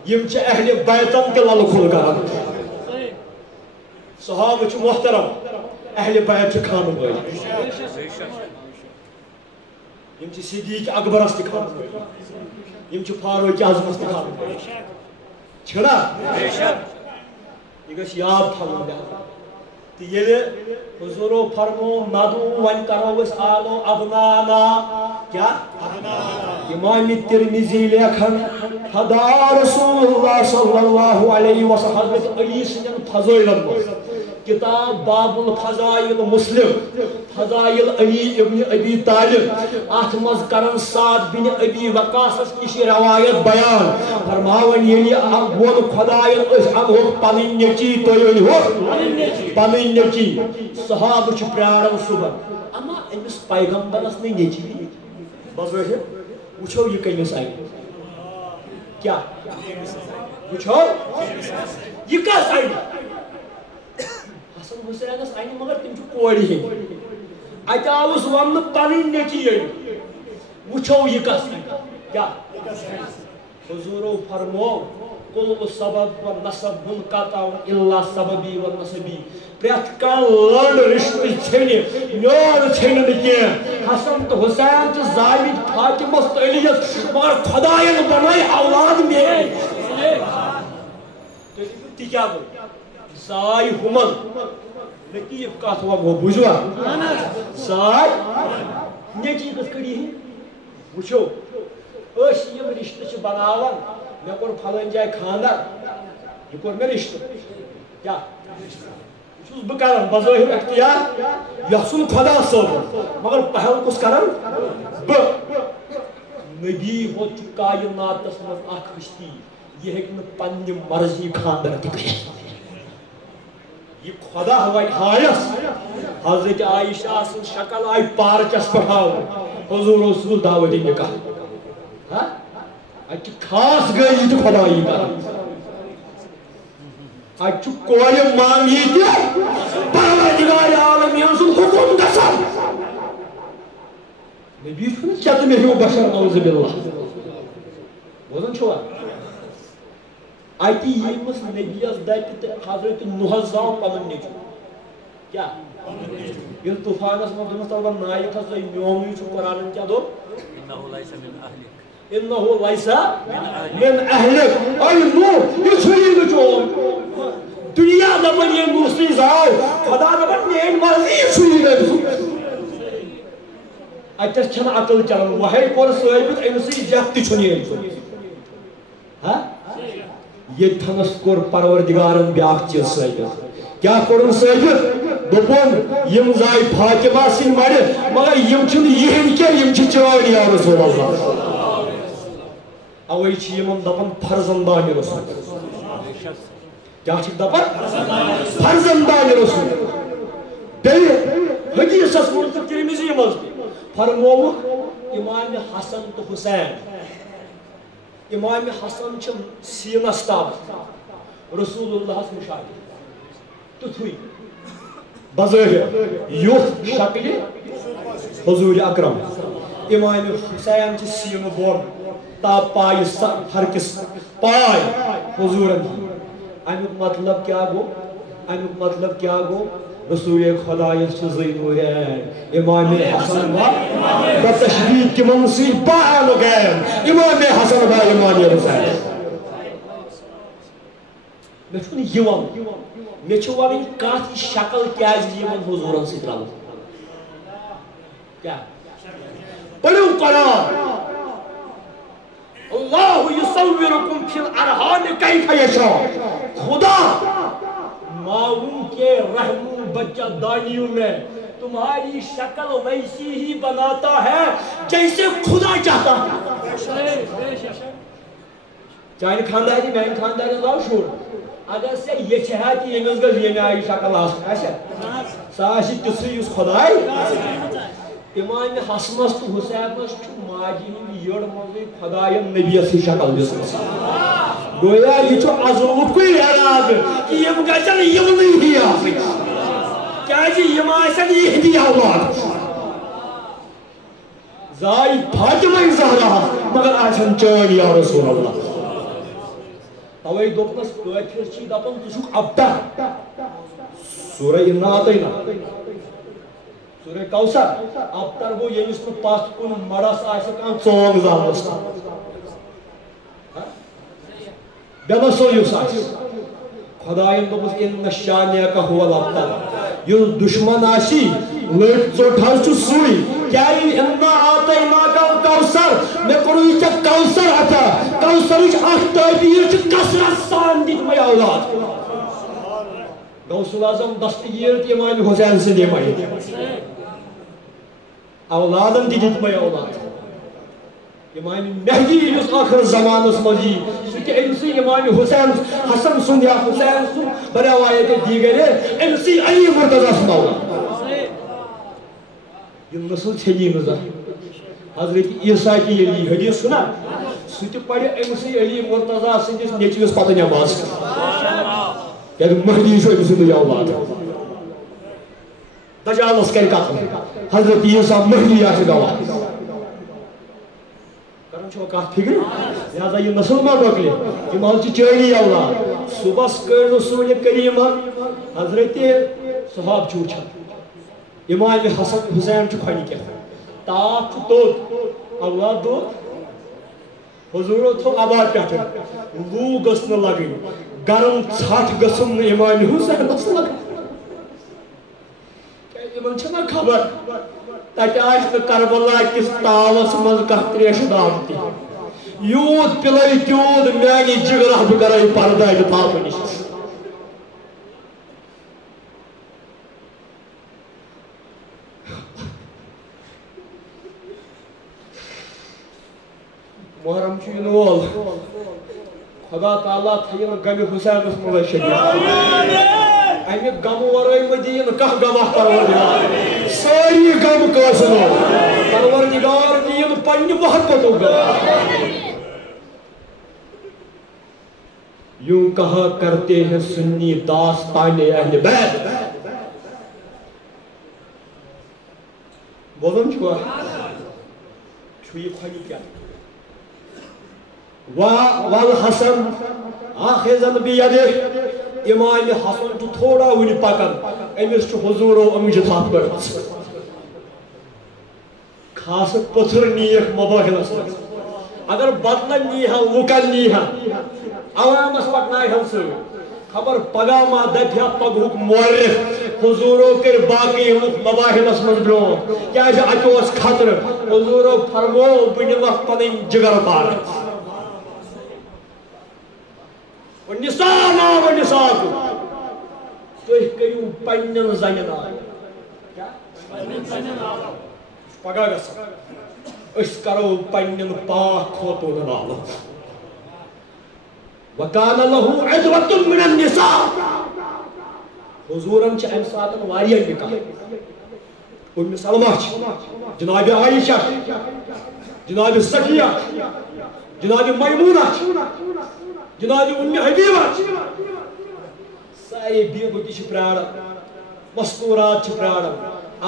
یم چھ اہل بیتن تہ لل کھل کران صحابہ چھ محترم اہل بیت چھ خانہ بھائی یم چھ صدیق اکبرس تہ خانہ بھائی یم چھ فاروق اعظمس تہ خانہ بھائی چھنا یہ گژھِ یاد تھاوُن تہ ییٚلہِ حضورو فرمو ندو ون کرو اس آلو ابنانا کیا امام ترمذی لیکھن خدا رسول اللہ صلی اللہ علیہ وسلم حضرت علی سن فضائلن کتاب باب الفضائل مسلم فضائل علی ابن ابی طالب ات مز کرن سعد بن ابی وقاص نش روایت بیان فرماون یلی وون خدائن اس انہو پنن نیچی توئی ہو پنن نیچی صحابہ چھ پرارن صبح اما امس پیغمبرس نے نیچی بظاہر وچھو یہ کمس آئی کیا وچھو یہ کس آئی حسن حسینس آئی مگر تم چھ کوڑی ہی ات آوس ون پنن نیچی وچھو یہ کس آئی کیا حضورو فرمو کل سبب و نسب منقطع الا سببی و نسبی پریت کان لڑ رشتہ چھنہ میون چھنہ کی حسن تو حسین چھ زامد فاطمہ علیس مگر خدائن بنائی اولاد میری تی کیا گو سائی ہمن لطیف کات ہوا گو بوجھوا سائی نیچی کس کڑی ہے وچھو اس یم رشتہ چھ بناوان میں کور پھلن جائے خاندر یہ کور میں رشتہ کیا چھوس بہ کران بظاہر اختیار یحسن خدا صاحب مگر پہل کس کران بہ نبی ہوت کائناتس مز اخ ہستی یہ ہیک نہ پنہ مرضی خاندر تہ یہ خدا ہایس حضرت عائشہ سن شکل آئی پارچس پہ حضور رسول دعوت نکاح اتہ خاص گئی تو خدائی کر اتہ کور مانگی تہ پروردگار عالمین سن حکم گژھان نبی چھُنہ چتہ مے ہیو بشر نعوذ باللہ بوزان چھوا اتہ یمس نبیس دپہ تہ حضرت نوح زاو پنن نیچو کیا یل طوفانس من دمس تلبا نائ کھس میومے چھ قرآن کیا دو انه ليس من اهلك اي نوح یہ چھوئی نچو دنیا دپن یہ نوح زاو خدا دپن میری مرضی چھوئی نچو اتس چھن عقل چلان وہی کور ثابت امسی جت تہ چھن ہاں یہ تھنس کور پروردگارن بیاکھ چیز ثابت کیا کورن ثابت دپن یم زائی فاطمہ سن مر مگر یم چھن یہن کی یم چھ چٲنۍ یا رسول اللہ اوے چھ یمن دپن فرزندان رسول کیا چھ دپن فرزندان رسول بیٚیہِ حدیثس منٛز تہٕ ترمذی منٛز فرمووُکھ امام حسن تو حسین امام حسن چھ سینس تام رسول اللہ مشاہد تتھوی بظاہر یوتھ شکل حضور اکرم امام حسین چھ سین بون تا پائے ہر کس پائے حضورن امیک مطلب کیا گو امیک مطلب کیا گو رسول خدایس زینورین امام حسن با بتشبیہ کی منصیب باہر گئے امام حسن با امام حسین میں چھن یوان میں چھو وان کات شکل کیا یمن حضورن سی رل کیا پڑھو قرآن اللہ یصورکم فی الارحام کیف یشاء خدا ماؤں کے رحم بچہ دانیوں میں تمہاری شکل ویسی ہی بناتا ہے جیسے خدا چاہتا ہے چاہیے خاندانی میں خاندانی لاؤ شور اگر سے یہ چھا کہ یہ مزگز یہ میں آئی شکل آسکا ساشی کسی اس خدای امام حسنس تو حسینس چھو ماجی ہی یڑ موزی خدایم نبی اسی شکل دس گویا یہ چھو عظمت کوئی اراد کہ یہ گژھن یم نہیں ہی آسک کیا جی یم آسن یہ دی اولاد زائی فاطمہ زہرا مگر آسن چٲنۍ یا رسول اللہ توے دوپنس کٲفر چھی دپان ژٕ چھُکھ ابتر سورہ انا اعطینا سورہ کوثر ابتر گو ییٚمِس نہٕ پتھ کُن مرس آسہِ کانٛہہ ژونگ زامٕژ بے مسو یُس آسہِ خدایَن دوٚپُس اِنَّ شانِیَکَ هُوَ الْأَبْتَر یُس دُشمن آسی لٔٹۍ ژوٚٹ حظ چھُ سُے کیٛازِ اِنَّا اعطیناکَ الْکَوثر مےٚ کوٚرُے ژےٚ کوثر عطا کوثرٕچ اکھ تعبیٖر چھِ کثرت سان دِتمَے اولاد غوث العظم دستگیر تہِ امام حسین سٕنٛدِ یِمَے اولادن تہِ دِتمَے اولاد امام مہدی یُس آخر زمانس منٛز یی سُہ تہِ أمسٕے امام حسین حسن سُنٛد یا حسین سُنٛد بناوایے دیگر أمسٕے علی مرتضیٰ سُنٛد اولاد یِم نسل ژھیٚنی نہٕ زانٛہہ حضرت عیسیٰ تہِ ییٚلہِ یی حدیث چھُنا سُہ تہِ پرِ أمسٕے علی مرتضیٰ سٕنٛدِس نیٚچوِس پتہٕ نٮ۪ماز کیٛازِ مہدی چھُ أمۍ سُنٛدُے اولاد دجالس کرِ قتل حضرت عیسیٰ مہدی آسہِ گواہ کرن چھو کات فکر لہذا یہ نسل ما مکلے یہ مال چاری اولاد صبح کر رسول کریم حضرت صحاب چوچا امام حسن حسین کھنی کیا تاپ دود اولاد دود حضور تھو آباد پہ لو گسن لگن گرم ژھٹ گسن امام حسین لگن چھنا خبر تتہ آس کربلا کس تالس مز کھانا تریش دام تہ یوت پلے تیوت میانہ جگر بہ کرے پردہ لفاف نش محرم چھ وول خدا تعالیٰ تھین غم حسینس مل شدید امہ غم ورائے مدین کھانا غمہ پروردگار ساری غم قاسمو پروردگار دین پنہ محبتو غم یوں کہا کرتے ہیں سنی داستان اہل بیت بولن چھوا چھوئی کھانی کیا والحسن آخذن بیدہ امام حسن تو تھوڑا ونی پکن امس حضورو امجد ہاتھ پڑھ خاص پتھر نیک مباہلس اگر بدلن نیہا لکن نیہا عوامس پکنائہن سے خبر پگہ ما دپیا پگہک مورخ حضورو کر باقی مباہلس من برون کیا اچوس خطر حضورو فرمو بنمت پنن جگر بار والنساء نام النساء تو کریو پنن زنن پگہ گس اس کرو پنن پاک خوتون نال وکان له عدوة من النساء حضورن چھ ام ساتن واریاں نکاح ام سلمہ جناب عائشہ جناب صفیہ جناب میمونہ جناب ام حبیبہ ساری بیبو کی پرارا مستورات پرارا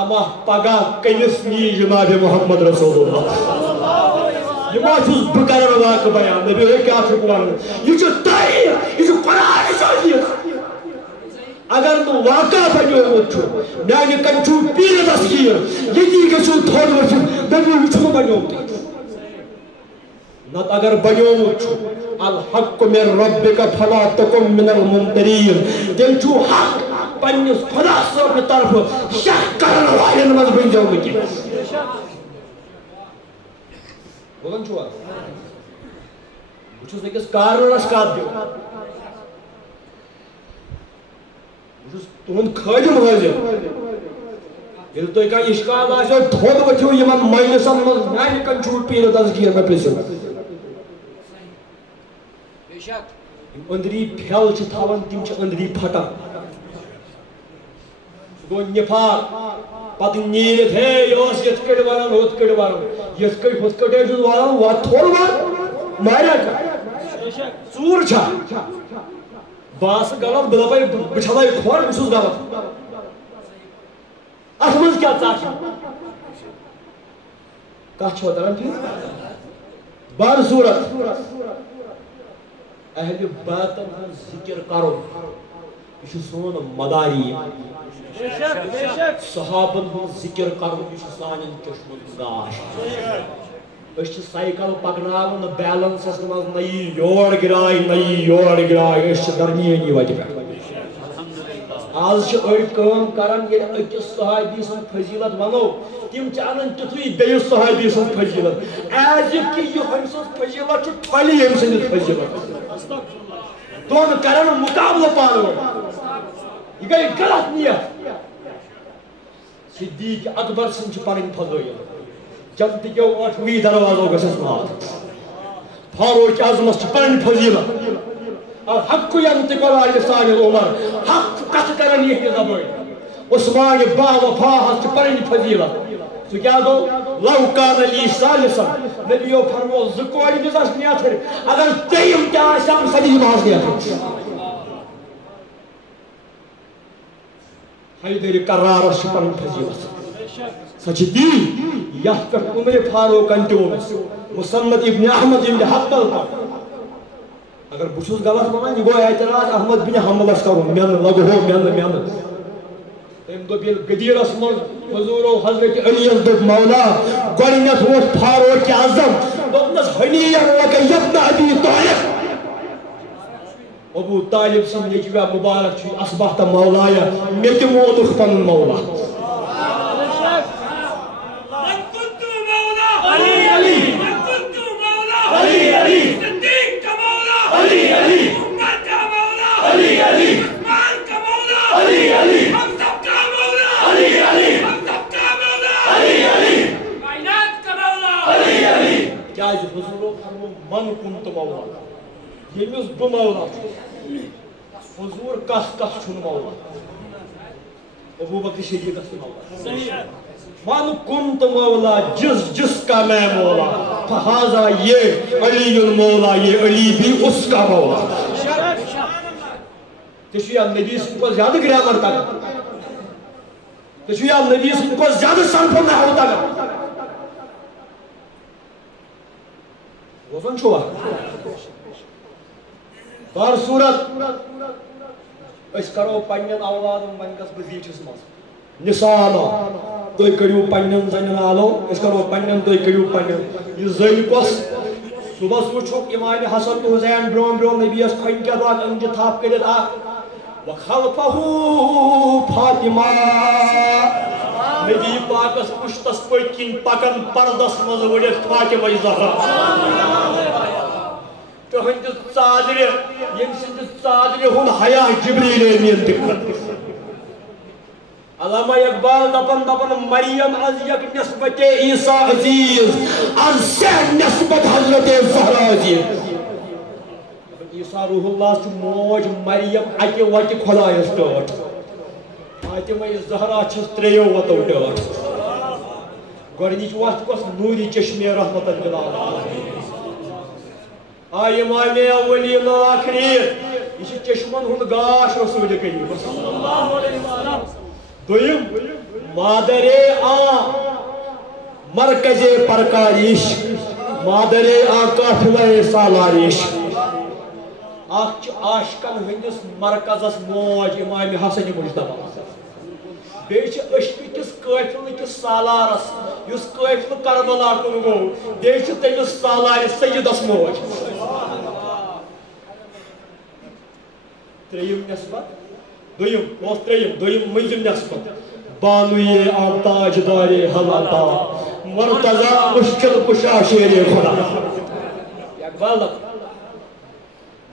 اما پگہ کمس نی جناب محمد رسول اللہ یہ ما چھس بکرر واقع بیان نبی ہے کیا چھو قرآن یہ چھو تاریخ یہ چھو قرآن شاہدیت اگر تو واقع بنیو چھو میانی کنچو پیر تسکیر یکی کچھو تھوڑ وچھو نبی چھو بنیو نت اگر بنیو چھو الحق من ربک فلا تکم من الممترین دل چھو حق پنیس خدا صاحب طرف شک کرن والن مز بن جاؤ گی بولن چھو بچھوس ایکس کارنس کات دیو بچھوس تہن خادم حاضر یل تو کا اشکال آسو تھوڑ وچھو یمن مجلسن مز میانہ کنچو پیر تذکیر میں پریسو اندری پھیل چھ تھاون تم چھ اندری پھٹان گو نفاق پتہ نیرت ہے یوس یت کڑ ورن ہوت کڑ ورن یت کڑ ہوت کڑ جو ورن وا تھوڑ ور ماریا کا ژور چھا باس غلط بلبے بچھلے کھور بسوس غلط ات من کیا ژاچ کتھ چھو درن پھر بار صورت اہل باطن ہن ذکر کرو یہ سون مداری صحابن ہن ذکر کرو یہ سانن چشمن گاش اس سائیکل پکناون بیلنسس مز نئی یور گرائے نئی یور گرائے اس درمیانی وجہ پہ آج چھ اڑ کام کران یہ اکس صحابی سن فضیلت ونو تم چانن تتھوی بیس صحابی سن فضیلت ایز اف کہ یہ ہم سن فضیلت چھ پھلی ہم سن فضیلت دون کرن مقابلہ پانو یہ گئی غلط نیت صدیق اکبر سن چھ پنن فضیلت جنت کے 8ویں دروازوں گژھس مات فاروق اعظم چھ پنن فضیلت الحق ينطق على لسان العمر حق کت کرن یہ زبان عثمان با وفا چھ پنن فضیلت تو کیا گو لو کان لی ثالثا نبیو فرمو زکوری بزاس نیاتر اگر تیم کیا آسام صدی نماز نیاتر حیدر قرار چھ پنن فضیلت سچتی یت پہ عمر فاروق تونس مسند ابن احمد ابن حنبل پر اگر بچھس غلط ونان یہ گو اعتراض احمد بن حنبلس کرن من لگو من تم دو بیل گدیرس من حضور حضرت علی دب مولا گۄڈنیتھ ووت فاروق اعظم دوپنس ہنیہ لک ابن ابی طالب ابو طالب سن نیچویا مبارک چھ اصبحت مولایا مے تہ ووتُکھ پنن مولا حضور من کنت مولا یمس بہ مولا حضور کس چھن مولا ابو بکر صدیق مولا من کنت مولا جس کا میں مولا فہذا یہ علی المولا یہ علی بھی اس کا مولا تشویا نبی سن کو زیادہ گرامر تک تشویا نبی سن کو زیادہ صرف نحو تک روزن چھوا بار صورت اس کرو پنن اولادن ونکس بزیچس مز نثالا تُہۍ کٔرِو پنن زنن آلو اس کرو پنن تُہۍ کٔرِو پنن یہ زٔنۍ کۄس صبحس وٕچھُکھ امام حسن تہٕ حسین برٛونٛہہ نبیس کھۄنہِ کیٛاہ اکھ أنجہِ تھپھ کٔرِتھ اکھ وخلفہو فاطمہ نبی پاکس پشتس پٔتۍ کِنۍ پکان پردس مز ؤڑِتھ فاطمہ زہرا تہنٛدِ ژادرِ ییٚمہِ سٕنٛدِ ژادرِ ہُنٛد حیا جبریل امین دِکھت علامہ اقبال دپن مریم از یک نسبت عیسیٰ عزیز از سے نسبت حضرت زہرا عزیز عیسیٰ روح اللہ چھ موج مریم اکہ وتہ خدایس ٹٲٹھ فاطمہ زہرا چھس تریو وتو ٹٲٹھ گۄڈنِچ وتھ کۄس نوٗرِ چشمہ رحمت للعالمین آئی امام اولی آخرین یہ چشمن ہند گاش رسول کریم دویم مادر آ مرکز پرکاریش مادر آ قافلہ سالاریش اخ عاشقن ہندس مرکزس موج امام حسن مجتبی بیچ اشک کس قافل کس سالارس یس قافل کربلا کن گو بیچ تمس سالار سیدس موج تریم نسبت دویم منزل نسبت بانوی آتاج داری حلاتا مرتضی مشکل کشا شیر خدا اقبال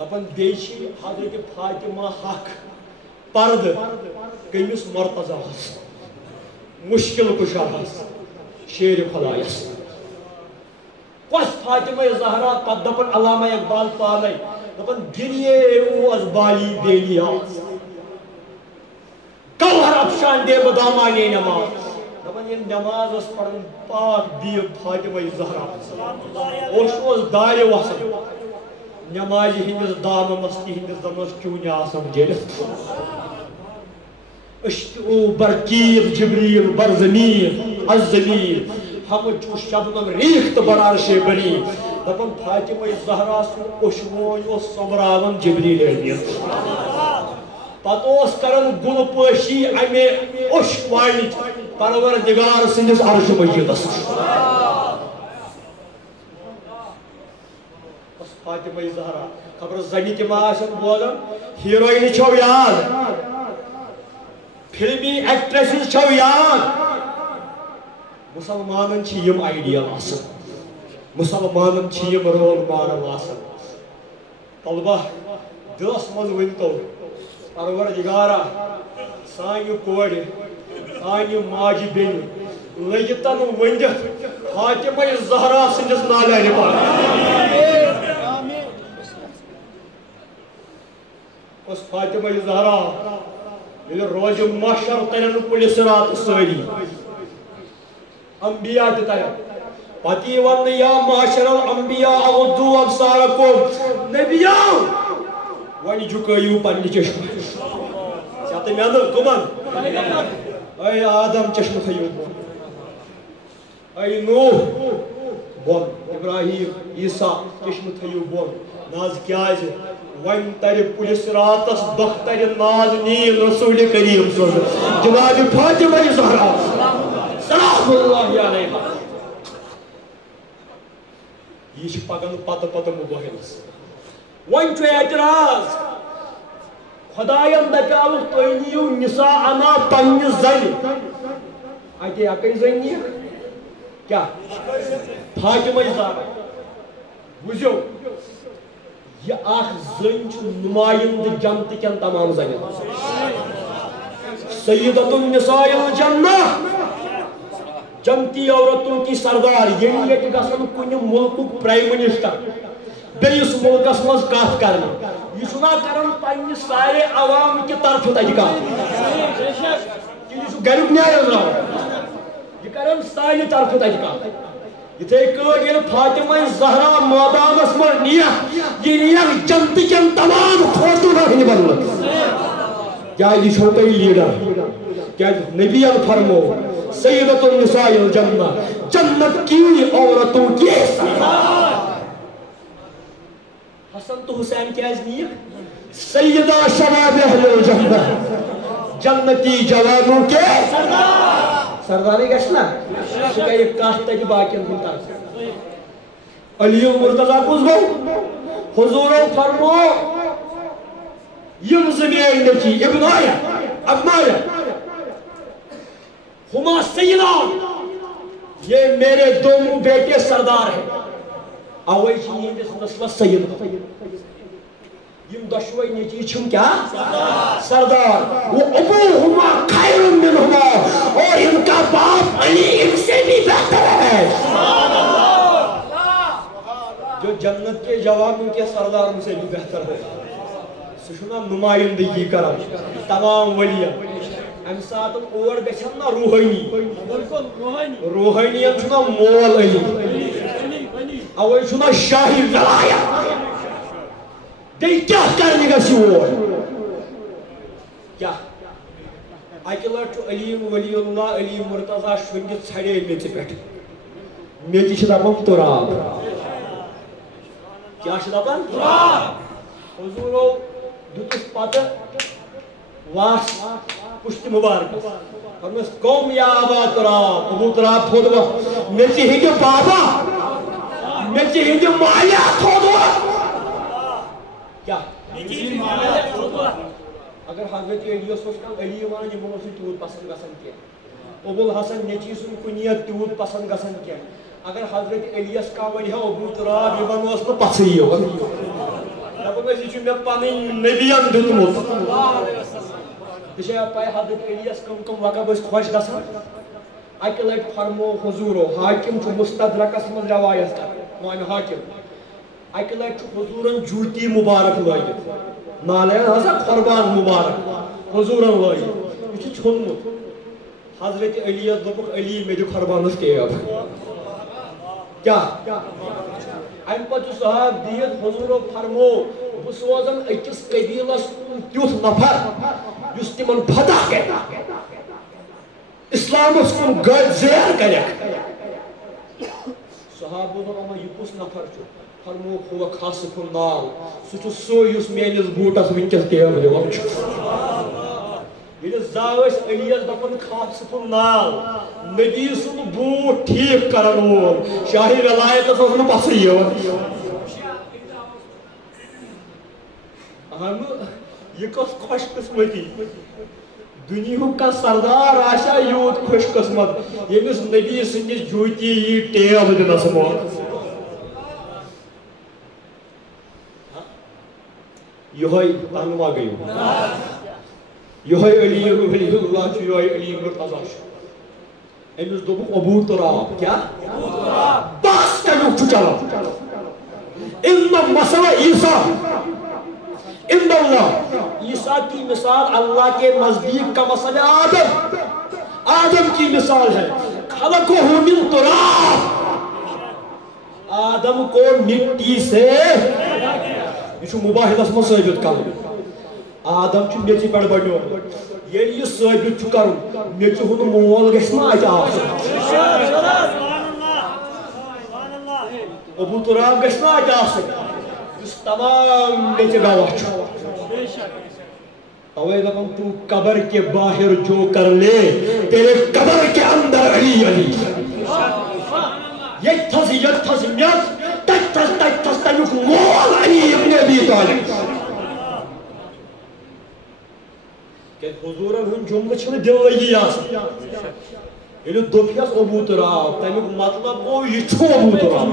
دپن بیچی حضرت فاطمہ حق پرد کمس مرتضی ہس مشکل کشا ہس شیر خدایس کس فاطمہ زہرا پت دپن علامہ اقبال پانے دپن گریے اوز بالی بیلیاز کلہر افشان دے بدامانے نماز دپن یہ نماز اس پڑھن پاک بیب فاطمہ زہرا اوش دائے وسن نماز ہندس دام مستی ہندس دمس چونیا آسم جیلت اشتعو برکیل جبریل برزمین الزمین ہم چو شبنم ریخت برارش بنی دپن فاطمہ زہرا سن اشموی و صبراون جبریل امین پتوس کرن گل پوشی امی اشک وانی پروردگار سندس عرش مجیدس فاطمہ زہرا خبر زنی تم آسن بولن ہیروئن چھو یاد فلمی ایکٹریسز چھو یاد مسلمانن چھ یم آئیڈیل آسن مسلمانن چھ یم رول ماڈل آسن طلبہ دلس مز ونتو پروردگارا سانیو کوڑ سانیو ماجی بین لگتن ونجت فاطمہ زہرا سندس نالے پاک اس فاطمہ زہرا یہ روز محشر ترن پل صراط ساری انبیاء ترن پتی ون یا معاشر الانبیاء اغضوا ابصارکم نبیاں ون جھکایو پنہ چشم سات میاں کمن اے آدم چشم تھیو اے نوح بون ابراہیم عیسیٰ چشمہ تھیو بون ناز کیاز ون تر پولیس راتس دخ تر ناز نیل رسول کریم صلی جناب فاطمہ زہرا سلام اللہ علیہا یہ پکان پتہ موبائلس ون اعتراض خداین دپیاو تھی نیو نساء انا پنہ زن اتہ اکے زن نی کیا فاطمہ زہرا بوزو یہ اخ زن نمائند جنت کن تمام زن سیدۃ النساء الجنہ جنتی عورتوں کی سردار یہ گھن کن ملک پرائم منسٹر بیس ملکس مز کت کر یہ کران پنہ سارے عوام کی طرف تک کت گھر نیا یہ کران سانہ طرف تک یتھے کل فاطمہ زہرا میدانس من یہ جنت کن تمام فوٹو رکھنے بدل کیا یہ چھو تھی لیڈر کیا نبی فرمو سیدۃ النساء الجنہ جنت کی عورتوں کی حسن تو حسین کیا نیک سیدہ شباب اہل الجنہ جنتی جوانوں کے سرداری گشنا سکا یہ کاشتا کی باقیاں دھنتا علی مرتضی کس گو حضور فرمو یم زمین نچی ابن آیا ابنایا ہما سیدان یہ میرے دونوں بیٹے سردار ہیں آوائی چی یہ نسل سید یم دشوئی نیچی چھم کیا سردار وہ ابوہما خیر منہما اور ان کا باپ علی ان سے بھی بہتر ہے جو جنت کے جوانوں کے سردار ان سے بھی بہتر ہے سشنا نمائندگی کرا تمام ولیاں ام سات اور گژھن نا روحانی روحانیت چھنا مول علی اوے چھنا شاہی ولایت بیٚیہِ کیٛاہ کرنہِ گژھِ یور کیٛاہ اکہِ لٹہِ چھُ علیم ولی اللہ علی مرتضی شۄنٛگِتھ ژھرے میٚژِ پٮ۪ٹھ میٚژِ چھِ دپان تُراب کیٛاہ چھِ دپان حضوٗرو دیُتُس پتہٕ واس پُشتہِ مُبارکس دوٚپنس قوم یا ابا تُراب ابوٗ تُراب تھوٚد وۄنۍ میٚژِ ہٕنٛدِ بابا میٚژِ ہٕنٛدِ مالیا تھوٚد وۄنۍ کیا اگر حضرت علی علی ونان یمو تیوت پسند گژھان کی ابو الحسن نیچی سن کنیت تیوت پسند گژھان کی اگر حضرت علیس کا ونہ ابو تراب یہ ونوس نہ پسند دپان یہ مے پنن نبیان دیتمت یہ پائی حضرت علیس کم کم وقب خوش گژھان اکہ لٹہ فرمو حضورو حاکم مستدرکس من روایت مان حاکم اکہ لٹہ حضورن جوتی مبارک لٲگِتھ نالین ہسا قربان مبارک حضورن لٲگِتھ یہ ژھیونمت حضرت علی یس دوٚپُکھ علی مے دِ قربانس کیب کیا ام پتہٕ صاحب دِتھ حضورو فرمو بہٕ سوزن أکِس قبیلس تیُتھ نفر یُس تِمن فتح کرِ اسلامس کُن زیر کرٮ۪کھ صحابو دوٚپ اما یہِ کُس نفر چھُ فرمو ہوا خاصف النال سُہ سو یُس میٲنِس بوٗٹس وٕنکٮ۪س کیب دِوان چھُ ییٚلہِ زاو أسۍ علیس دپان خاصف النال نبی سُنٛد بوٗٹ ٹھیٖک کرن وول شاہی ولایتس اوس نہٕ پسٕے یِوان اہن یہِ کۄس خۄش قٕسمتی دُنیہُک کانٛہہ سردار آسیا یوٗت خۄش قٕسمت ییٚمِس نبی سٕنٛدِس جوٗتی یی ٹیب دِنس موقعہٕ یہوے رہنما گٔیو یہوے علی ولی اللہ چھُ یہوے علی مرتضی چھُ أمِس دوٚپُکھ ابوٗ تُراب کیا بس کمیُک چھُ چلان ان مسئلہ عیسیٰ عند اللہ عیسیٰ کی مثال اللہ کے نزدیک کا مسئلہ آدم کی مثال ہے خلقہ من تراب آدم کو مٹی سے یہ مباحثس من ثابت کرُن آدم چھُ میٚژِ پٮ۪ٹھ بنیومُت ییٚلہِ یہِ ثٲبت چھُ کرُن میٚژِ ہُنٛد مول گژھِ نہ اتہِ آسُن ابو تراب گژھنا اتہِ آسُن یُس تمام میٚژِ گواہ چھُ اوے دپان تو قبر کے باہر جو کر لے تیرے قبر کے اندر علی علی یتھس میٚژ تتھس تمیُک مول علی ابن ابی طالب کہ حضورن ہُنٛد جملہٕ چھُنہٕ دِلٲیی آسان ییٚلہِ دوٚپیَس ابو تراب تمیُک مطلب گوٚو یہِ چھُ ابو تراب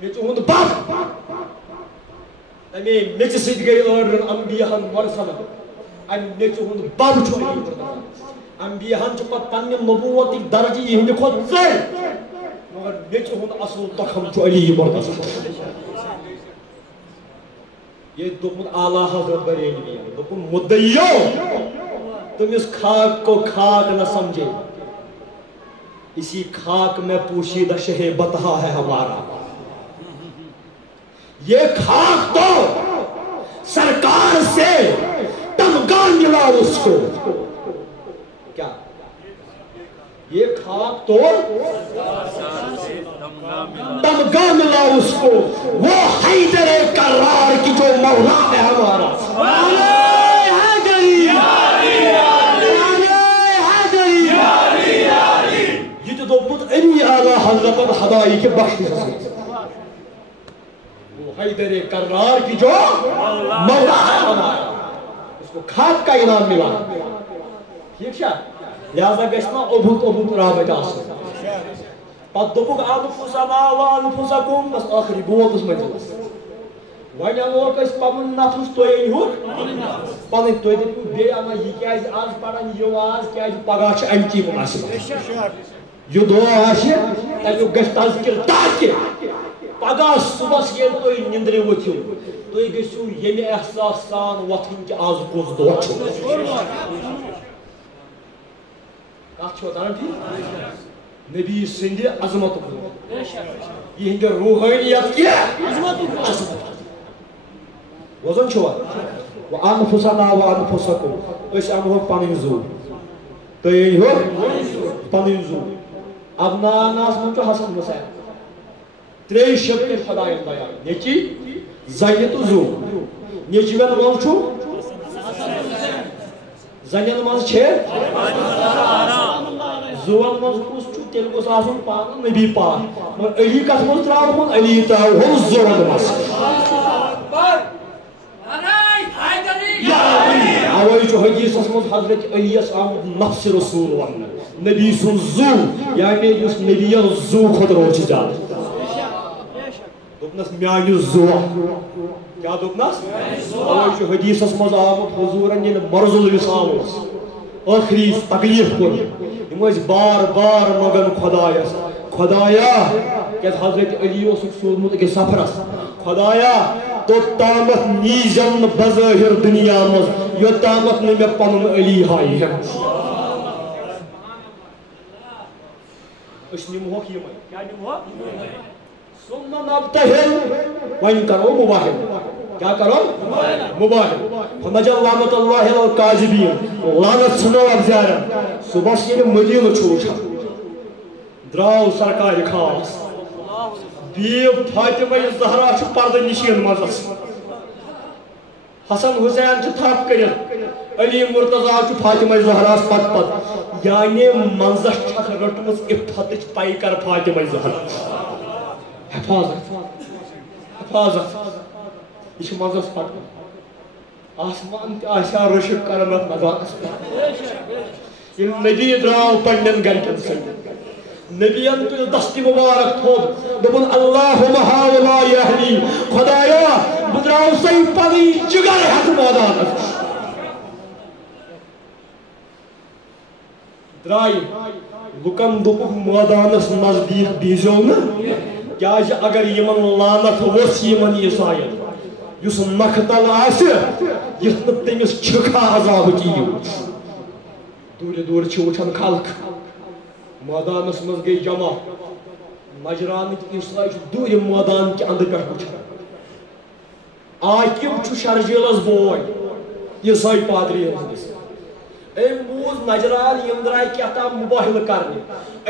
میٚژِ ہُنٛد بب امی میٚژِ سۭتۍ گٔے ٲڑرن انبیاہن مرسلن امہِ میٚژِ ہُنٛد بب چھُ علی انبیاہن چھُ پتہٕ پننہِ نبوتٕکۍ درجہٕ یِہنٛدِ کھۄتہٕ ژٔرۍ مگر میٚژِ ہُنٛد اصل تخم چھُ علی مرتضی یہ دوٚپمُت اعلیٰ حضرت بریلوی دوٚپُن مدعیو تم اس خاک کو خاک نہ سمجھے اسی خاک میں پوشیدہ شہ بطحا ہے ہمارا یہ خاک تو سرکار سے تمغہ ملا اس کو کیا یہ خاک تو تمغہ ملا اس کو وہ حیدر کرار کی جو مولا ہے ہمارا یہ تو دوپت علی اعلیٰ حضرت ہدائی کے بخش وہ حیدر کرار کی جو مولا ہے ہمارا اس کو خاک کا انعام ملا ٹھیک ہے لہذا گژھنا ابوت رابط آسن پتہ دوٚپُکھ انفسنا وانفسکم بس آخری بوتس منٛز وۄنۍ انوکھ أسۍ پنُن نفس تُہۍ أنۍہُکھ پنٕنۍ تُہۍ دٔپِو بیٚیہِ اما یہِ کیازِ آز پران یہِ آز کیازِ پگاہ چھُ امچی مُناسِبت یہِ دۄہ آسہِ تمیُک گژھِ تذکر تاکہِ پگاہ صبحس ییٚلہِ تُہۍ نِندرِ ؤتھِو تُہۍ گٔژھِو ییٚمہِ احساس سان وۄتھٕنۍ کہِ آز کُس دۄہ چھُ کتھ چھو تران ٹھیک نبی سندِ عظمت یہندِ روحانیت کی عظمت وزن چھوا وانفسنا وانفسکم أسۍ انہوکھ پنٕنۍ زو تُہۍ أنۍہوکھ پنٕنۍ زو ابناءناس منٛز چھُ حسن حسین ترٛیٚیہِ شب کٔرۍ خۄدایَن بیان نیٚچی زنہِ تہٕ زو نیٚچوٮ۪ن منٛز چھُ زنٮ۪ن منٛز چھِ زوَن منٛز کُس چھُ تیٚلہِ گوٚژھ آسُن پانہٕ نبی پاک مگر علی کتھ منٛز ترٛاوہون علی ترٛاوہون زوَن منٛز اوے چھُ حدیثس منٛز حضرت علیَس آمُت نفس رسول وننہٕ نبی سُنٛد زو یعنی یُس نبیَن زو کھۄتہٕ روٗد چھُ زیادٕ دوٚپنس میانہِ زوہ کیا دوٚپنس اوے چھُ حدیثس منٛز آمُت حضوٗرن ییٚلہِ مرضُل وصال اوس ٲخری تکلیٖف کوٚر یِم ٲسۍ بار بار منگان خۄدایس خۄدایا کیٛازِ حضرت علی اوسُکھ سوٗزمُت أکِس سفرس خۄدایا توٚتامتھ نیٖزٮ۪م نہٕ بظٲہِر دُنیا منٛز یوٚتامتھ نہٕ مےٚ پنُن علی ہایہِ ہے أسۍ نِمہوکھ یِمے کیٛاہ نِمہوکھ ثم نبتهل وإن کرو مباہل کیا کرو مباہل فنجل لعنت اللہ الکاذبین لعنت سنو اب زیارہ صبح یہ مدینہ چھوٹا دراو سرکار خاص بیب فاطمہ زہرا چھو پردہ نشین مزس حسن حسین چھو تھاپ کرت علی مرتضی چھو فاطمہ زہرا پت پت یعنی منزش چھک رٹمس افتتش پائی کر فاطمہ زہرا حفاظت حفاظت یہ مزس پتہ آسمان آسیا رشک کرنت مزاقس پتہ یہ نبی دراو پنن گرکن سن نبیان تل دستی مبارک تھوب دبن اللہم ہاولا یہلی خدایا بدراو سی پنی جگر حق مادانت درائی لکن دبک مادانس نزدیک دیزو نا کیا اگر یمن لعنت وس یمن عیسائین یس مقتل آس یت تمس چھکا عذاب کیو دور دور وچھان خلق میدانس مز گئی جمع نجرانک عیسائی دور میدان کے اندر پہ وچھان عاقب چھ شرجیلس بوے عیسائی پادری ام بوز نجران یم درائے کیا تھا مباہل کرنے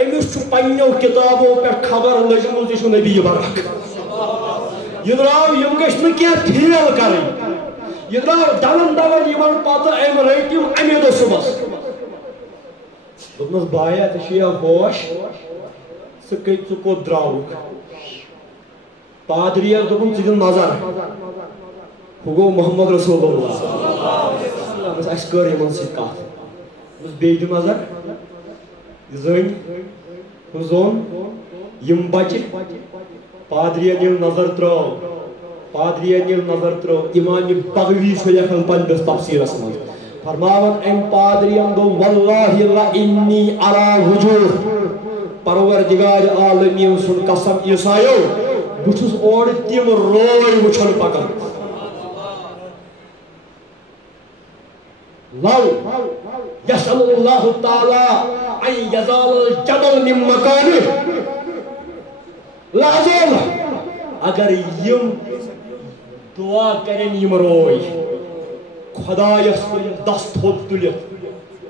امس پنو کتابوں پہ خبر لجمز یہ نبی برق یہ درو یم گھن کی پھیل کریں یہ درو دون دون یمن پتہ ام رٹ امے دہ صبح دس بایا ژےٚ ہوش ژٕ کوٚت درٛاوُکھ پادریس دوٚپُن ژٕ دِ نظر ہُہ گوٚو محمد رسول اللہ اَسہِ کٔر یِمن سۭتۍ کتھ دوٚپُس بیٚیہِ دِ نظر یہِ زٔنۍ ہُہ زوٚن یِم بچہِ پادرین ییٚلہِ نظر ترٛٲو پادرین ییٚلہِ نظر ترٛٲو اِمامِ بغوی چھُ لیکھان پننِس تفسیٖرس منٛز فرماون ام پادرین گو واللہ لا انی ارا وجوہ پروردگار عالمین سن قسم عیسائیو بچھس اور تم روی وچھن پکن لو یسأل اللہ تعالی ان یزال الجبل من مکانه لازم اگر یم دعا کرن یم روی خدایس کن دست تھوٚد تُلِتھ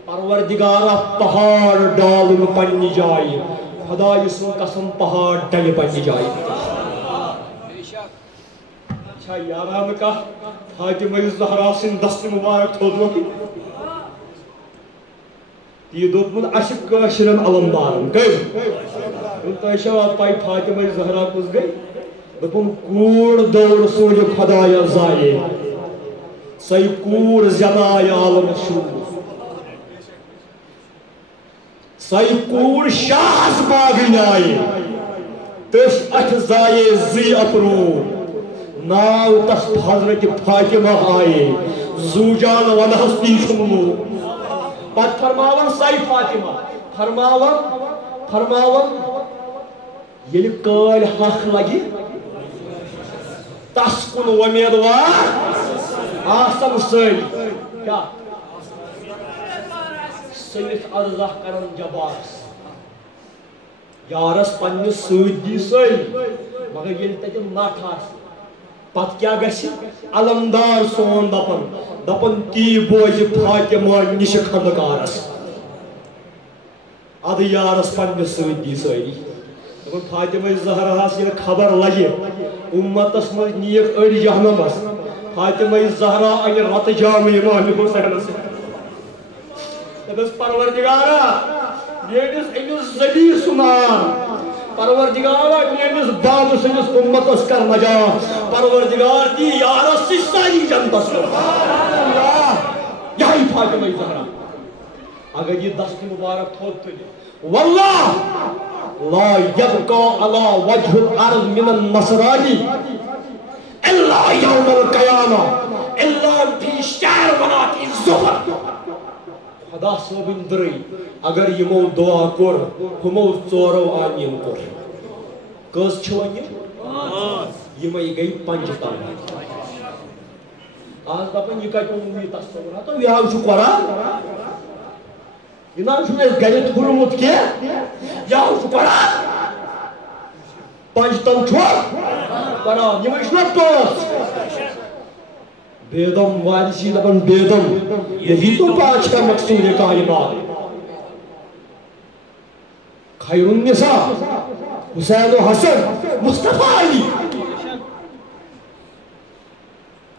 پروردگارا پہاڑ ڈالن پننہِ جایہِ خدایہِ سُنٛد قسم پہاڑ ڈلہِ پننہِ جایہِ چھا یارانہٕ کتھ فاطمہ زہرا سٕنٛدۍ دستہٕ مُبارک تھوٚدمُت تی دوٚپمُت اَسہِ کٲشرٮ۪ن علمدارن گٔے تۄہہِ چھوا پاے فاطمہ زہرا کُس گٔے دوٚپُن کوٗر دور سوٗزِ خدایس زایے سۄے کوٗر زینایہِ عالمس شوٗر سۄے کوٗر شاہس باغنایہِ تٔسۍ اَتھِ زایے زٕے اپروٗ ناو تس حضرت فاطمہ آیے زوجان ونہس تی چھُنہٕ پتہٕ فرماون سۄے فاطمہ فرماون ییٚلہِ کٲلۍ ہکھ لگہِ تس کُن وۄمیدوار آسم سٲری کیا سٔلِتھ عرضہ کرن جبارس یارس پننس سۭتۍ دی سٲری مگر ییٚلہِ تتہِ نٹھ آسہِ پتہٕ کیٛاہ گژھِ علمدار سون دپن تی بوزِ فاطمہ نِشہِ خندکارس ادٕ یارس پننس سۭتۍ دی سٲری دپن فاطمہ زہراہس ییٚلہِ خبر لگہِ اُمتس منٛز نیٖکھ أڑۍ جہنمس فاطمہ زہرا انہِ رتہٕ جامہٕ امام حسینس دپس پروردگارا میٲنِس أمِس زٔدی سُنان پروردگارا میٲنِس بابہٕ سٕنٛدِس اُمتس کر نجات پروردگار دی یارس سۭتۍ ساری جنتس یہے فاطمہ زہرا اگر یہ دست مبارک تھوٚد تُلہِ واللہ لا يبقى على وجه الارض من النصراني الا يوم القيامة الا في شعر وناتي الزهر خدا صٲبٕنۍ درٕے اگر یمو دعا کوٚر ہُمو ژورو آمیٖن کوٚر کٔژ چھِ وۄنۍ یِمے گٔے پنٛجتن آز دپان یہِ کتہِ اوٚنوٕ یہِ تصوُر ہتو یہِ حظ چھُ قرآن یہِ نہ چھُنہٕ اَسہِ گرِ تھوٚرمُت کینٛہہ یہِ حظ چھُ قرآن پنٛجتن چھُ قرآن یِمے چھِنہ پانٛژھ بیدم وارثی دپان بیدم یہی تو بادشاہ مقصود کائنات خیر النساء حسین و حسن مصطفیٰ علی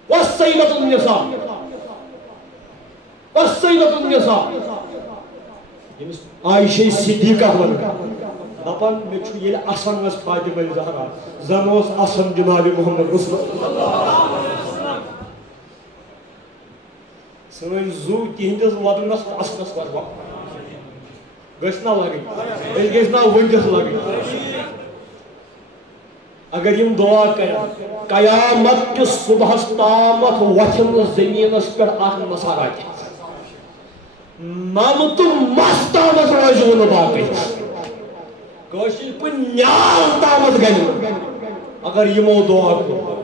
والسیدۃ النساء عائشہ صدیقہ دپان مےٚ چھُ ییٚلہِ اَسان ٲس فاطمہ زہرا زن اوس اَسان جناب محمد رسول سٲنۍ زُو تِہنٛدِس لبنس اَسنس قربان گٔژھ نا لگٕنۍ أسۍ گٔژھۍ نا ؤنٛدِتھ لگٕنۍ اگر یم دعا کرن قیامت کِس صبحس تامتھ وۄتھن نہٕ زٔمیٖنس پٮ۪ٹھ اکھ نصارا تہِ نم تہٕ مس تامتھ روزِوٕ نہٕ باقٕے کٲشِر پٲٹھۍ نیال تامتھ گنہِ اگر یمو دعا کوٚر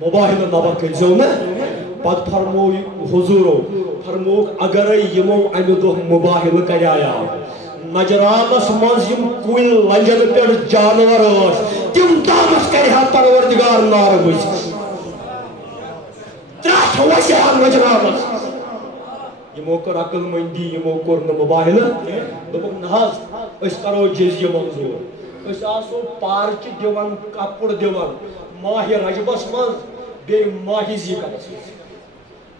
مباہلہٕ نبر کٔرۍزیو نہٕ پتہٕ فرمو حضورو فرموک اگرے یمو امہِ دۄہ مباہلہٕ کریاو نجرانس منٛز یم کُلۍ لنجن پٮ۪ٹھ جانور ٲسۍ تِم تامتھ کرِ ہا پروردگار نارٕ وٕچھِتھ ترٛٹھ وسہِ ہا نجرانس یمو کر عقل مندی یمو کور نہ موبائل دوپک نہاز اس کرو جزیہ منظور اس آسو پارچ دیوان کپڑ دیوان ماہ رجبس من بے ماہ زیقتس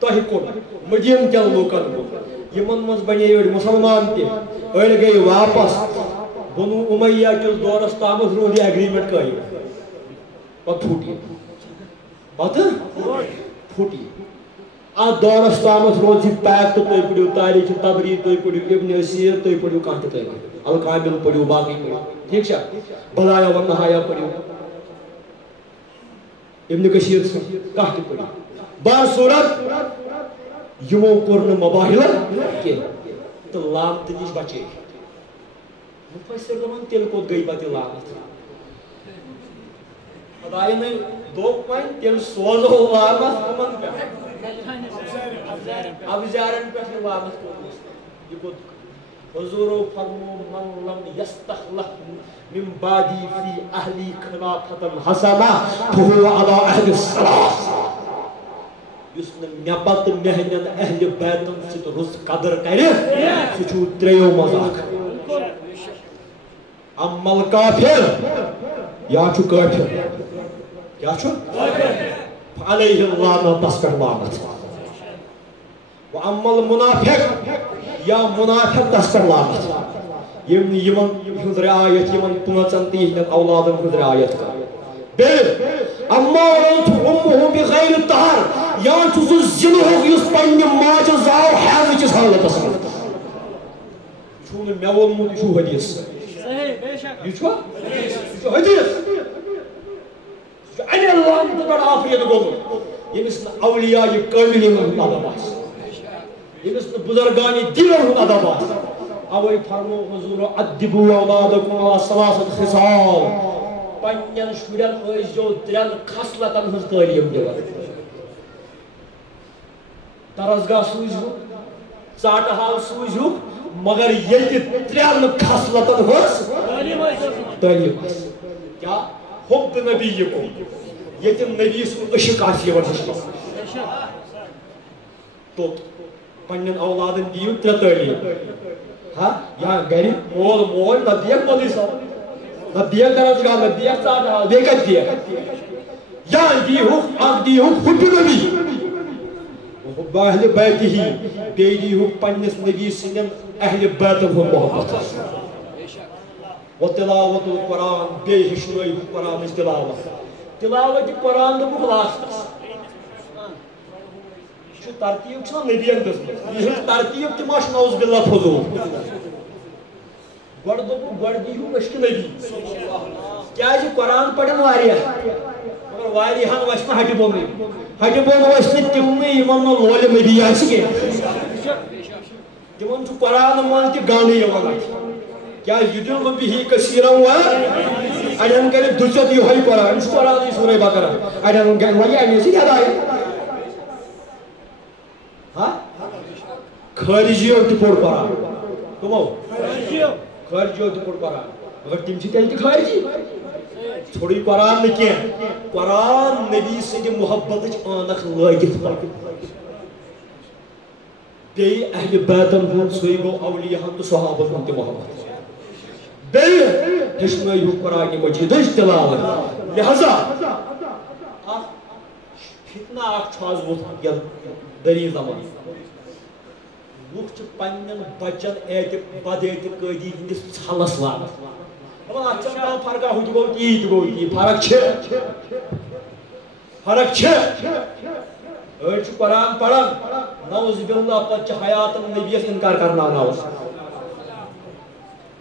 تہ کور مدین کل لوکن یمن مز بنے أڑ مسلمان تہ أڑ گئی واپس بنو امیہ کس دورس تامت روز ایگریمنٹ قائم پتہ پھٹی ات دورس تامت روز یہ پیک تو تھی پڑھو تاریخ تبریز تھی پڑھو ابن اسیر تھی پڑھو کھانا تہ تاریخ الکامل پڑھو باقی پڑھو ٹھیک ہے بلایا و نہایا پڑھو ابن کثیر کھانا تہ پڑھو بار صورت یمو کور نہ موبائل کی تو لانت نش بچے مفسر دپان تیل کوت گئی پتہ لانت خدایا نے دوپ وین تیل سوزو لانت کمن پہ ابزارن پہ لانت کورمس یہ گوت حضورو فرمو من لم یستخلف من بعدی فی اہلی خلافتا حسنا فهو علی اہل الصلاة یس نپت مہنن اہل بیتن ست رس قدر کرے سچو تریو مزاق اما الکافر یا چھو کافر کیا چھو علیہ اللعنت تس پر لعنت و اما المنافق یا منافق تس پر لعنت یمن ہند رعایت یمن پانچن تیہن اولادن ہند رعایت کر بیل اما امه بغیر طہر یا چھو زنہ یس پنہ ماج زاو حیض کس حالتس چھو مے وونمت چھو حدیث یہ چھو حدیث این اللہ پر آفریت گومت یمس اولیاء کاملین ہند ادب آس یمس بزرگان دینن ہند ادب آس اوے فرمو حضور ادبوا اولادکم علی ثلاثۃ خصال پنین شرین ٲسۍزیو ترٛٮ۪ن خصلتن ہٕنٛز تعلیٖم دِوان درسگاہ سوٗزۍہوٗکھ ژاٹہٕ حال سوٗزۍہوٗکھ مگر ییٚتہِ ترٛٮ۪ن خصلتن ہٕنٛز تعلیٖم آسہِ کیٛاہ حب نبیکم ییٚتہِ نبی سُنٛد عشق آسہِ یِوان ہیٚچھناونہٕ توٚت پننٮ۪ن اولادن دِیِو ترٛےٚ تعلیٖم ہا یا گرِ مول موج نہ دِیَکھ مولوی صٲب نہ دیکھ درسگاہ نہ دیکھ ژاٹہٕ حال بیٚیہِ کتہِ دیکھ یا دیٖہوٗکھ اکھ دیٖہوٗکھ حُبہِ نبی حُب اہلِ بیتِہی بیٚیہِ دیٖہوٗکھ پننِس نبی سٕنٛدٮ۪ن اہلِ بیتن ہُنٛد محبت و تلاوت القرآن بیٚیہِ ہیٚچھنٲیِکھ قرآنٕچ تلاوت قرآن دوٚپُکھ لاسٹس یہِ چھُ ترتیٖب چھُنہ نبیَن دِژمٕژ یِہٕنٛز ترتیٖب تہِ ما چھُ نعوذ باللہ فضوٗل گۄڈٕ دوٚپُکھ گۄڈٕ دیٖہوٗکھ عشقِ نبی کیٛازِ قرآن پرن واریاہ مگر واریاہن وسہِ نہٕ ہٹہِ بۄنٕے ہٹہِ بۄن وسہِ نہٕ تِمنٕے یِمن نہٕ لولہِ نبی آسہِ کینٛہہ تِمن چھُ قرآن منٛز تہِ گانہٕ یِوان اتھِ کیٛازِ یُدِل بِہی کثیٖرن اڑٮ۪ن کرِ دُژت یِہوٚے قرآن یہِ چھُ قرآنٕے سورہ بقرہ اڑٮ۪ن لگہِ اَمے سۭتۍ ہدایت ہا خٲرجِیو تہِ پوٚر قرآن کٕمو خارجیو تہِ پوٚر قرآن مگر تِم چھِ تیٚلہِ تہِ خارجی ژھوٚرُے قرآن نہٕ کینٛہہ قرآن نبی سٕنٛدِ محبتٕچ ٲنکھ لٲگِتھ بیٚیہِ اہلِ بیتن ہُنٛد سُے گوٚو اولیاہن تہٕ صحابن ہُنٛد تہِ محبت بیٚیہِ ہیٚچھنٲیِہُکھ قرآنِ مجیٖدٕچ تلاوت لہذا اکھ فتنہ اکھ چھُ آز ووٚتھمُت یتھ دٔری زمانس لُکھ چھِ پننٮ۪ن بچن بد اعتقٲدی ہٕنٛدِس ژھلس لاگان دپان اتھ چھنہٕ کانٛہہ فرقا ہُہ تہِ گوٚو تی یہِ تہِ گوٚو تی فرق چھِ أڑۍ چھِ قرآن پران نعوذ باللہ پتہٕ چھِ حیات نبیَس انکار کرناوان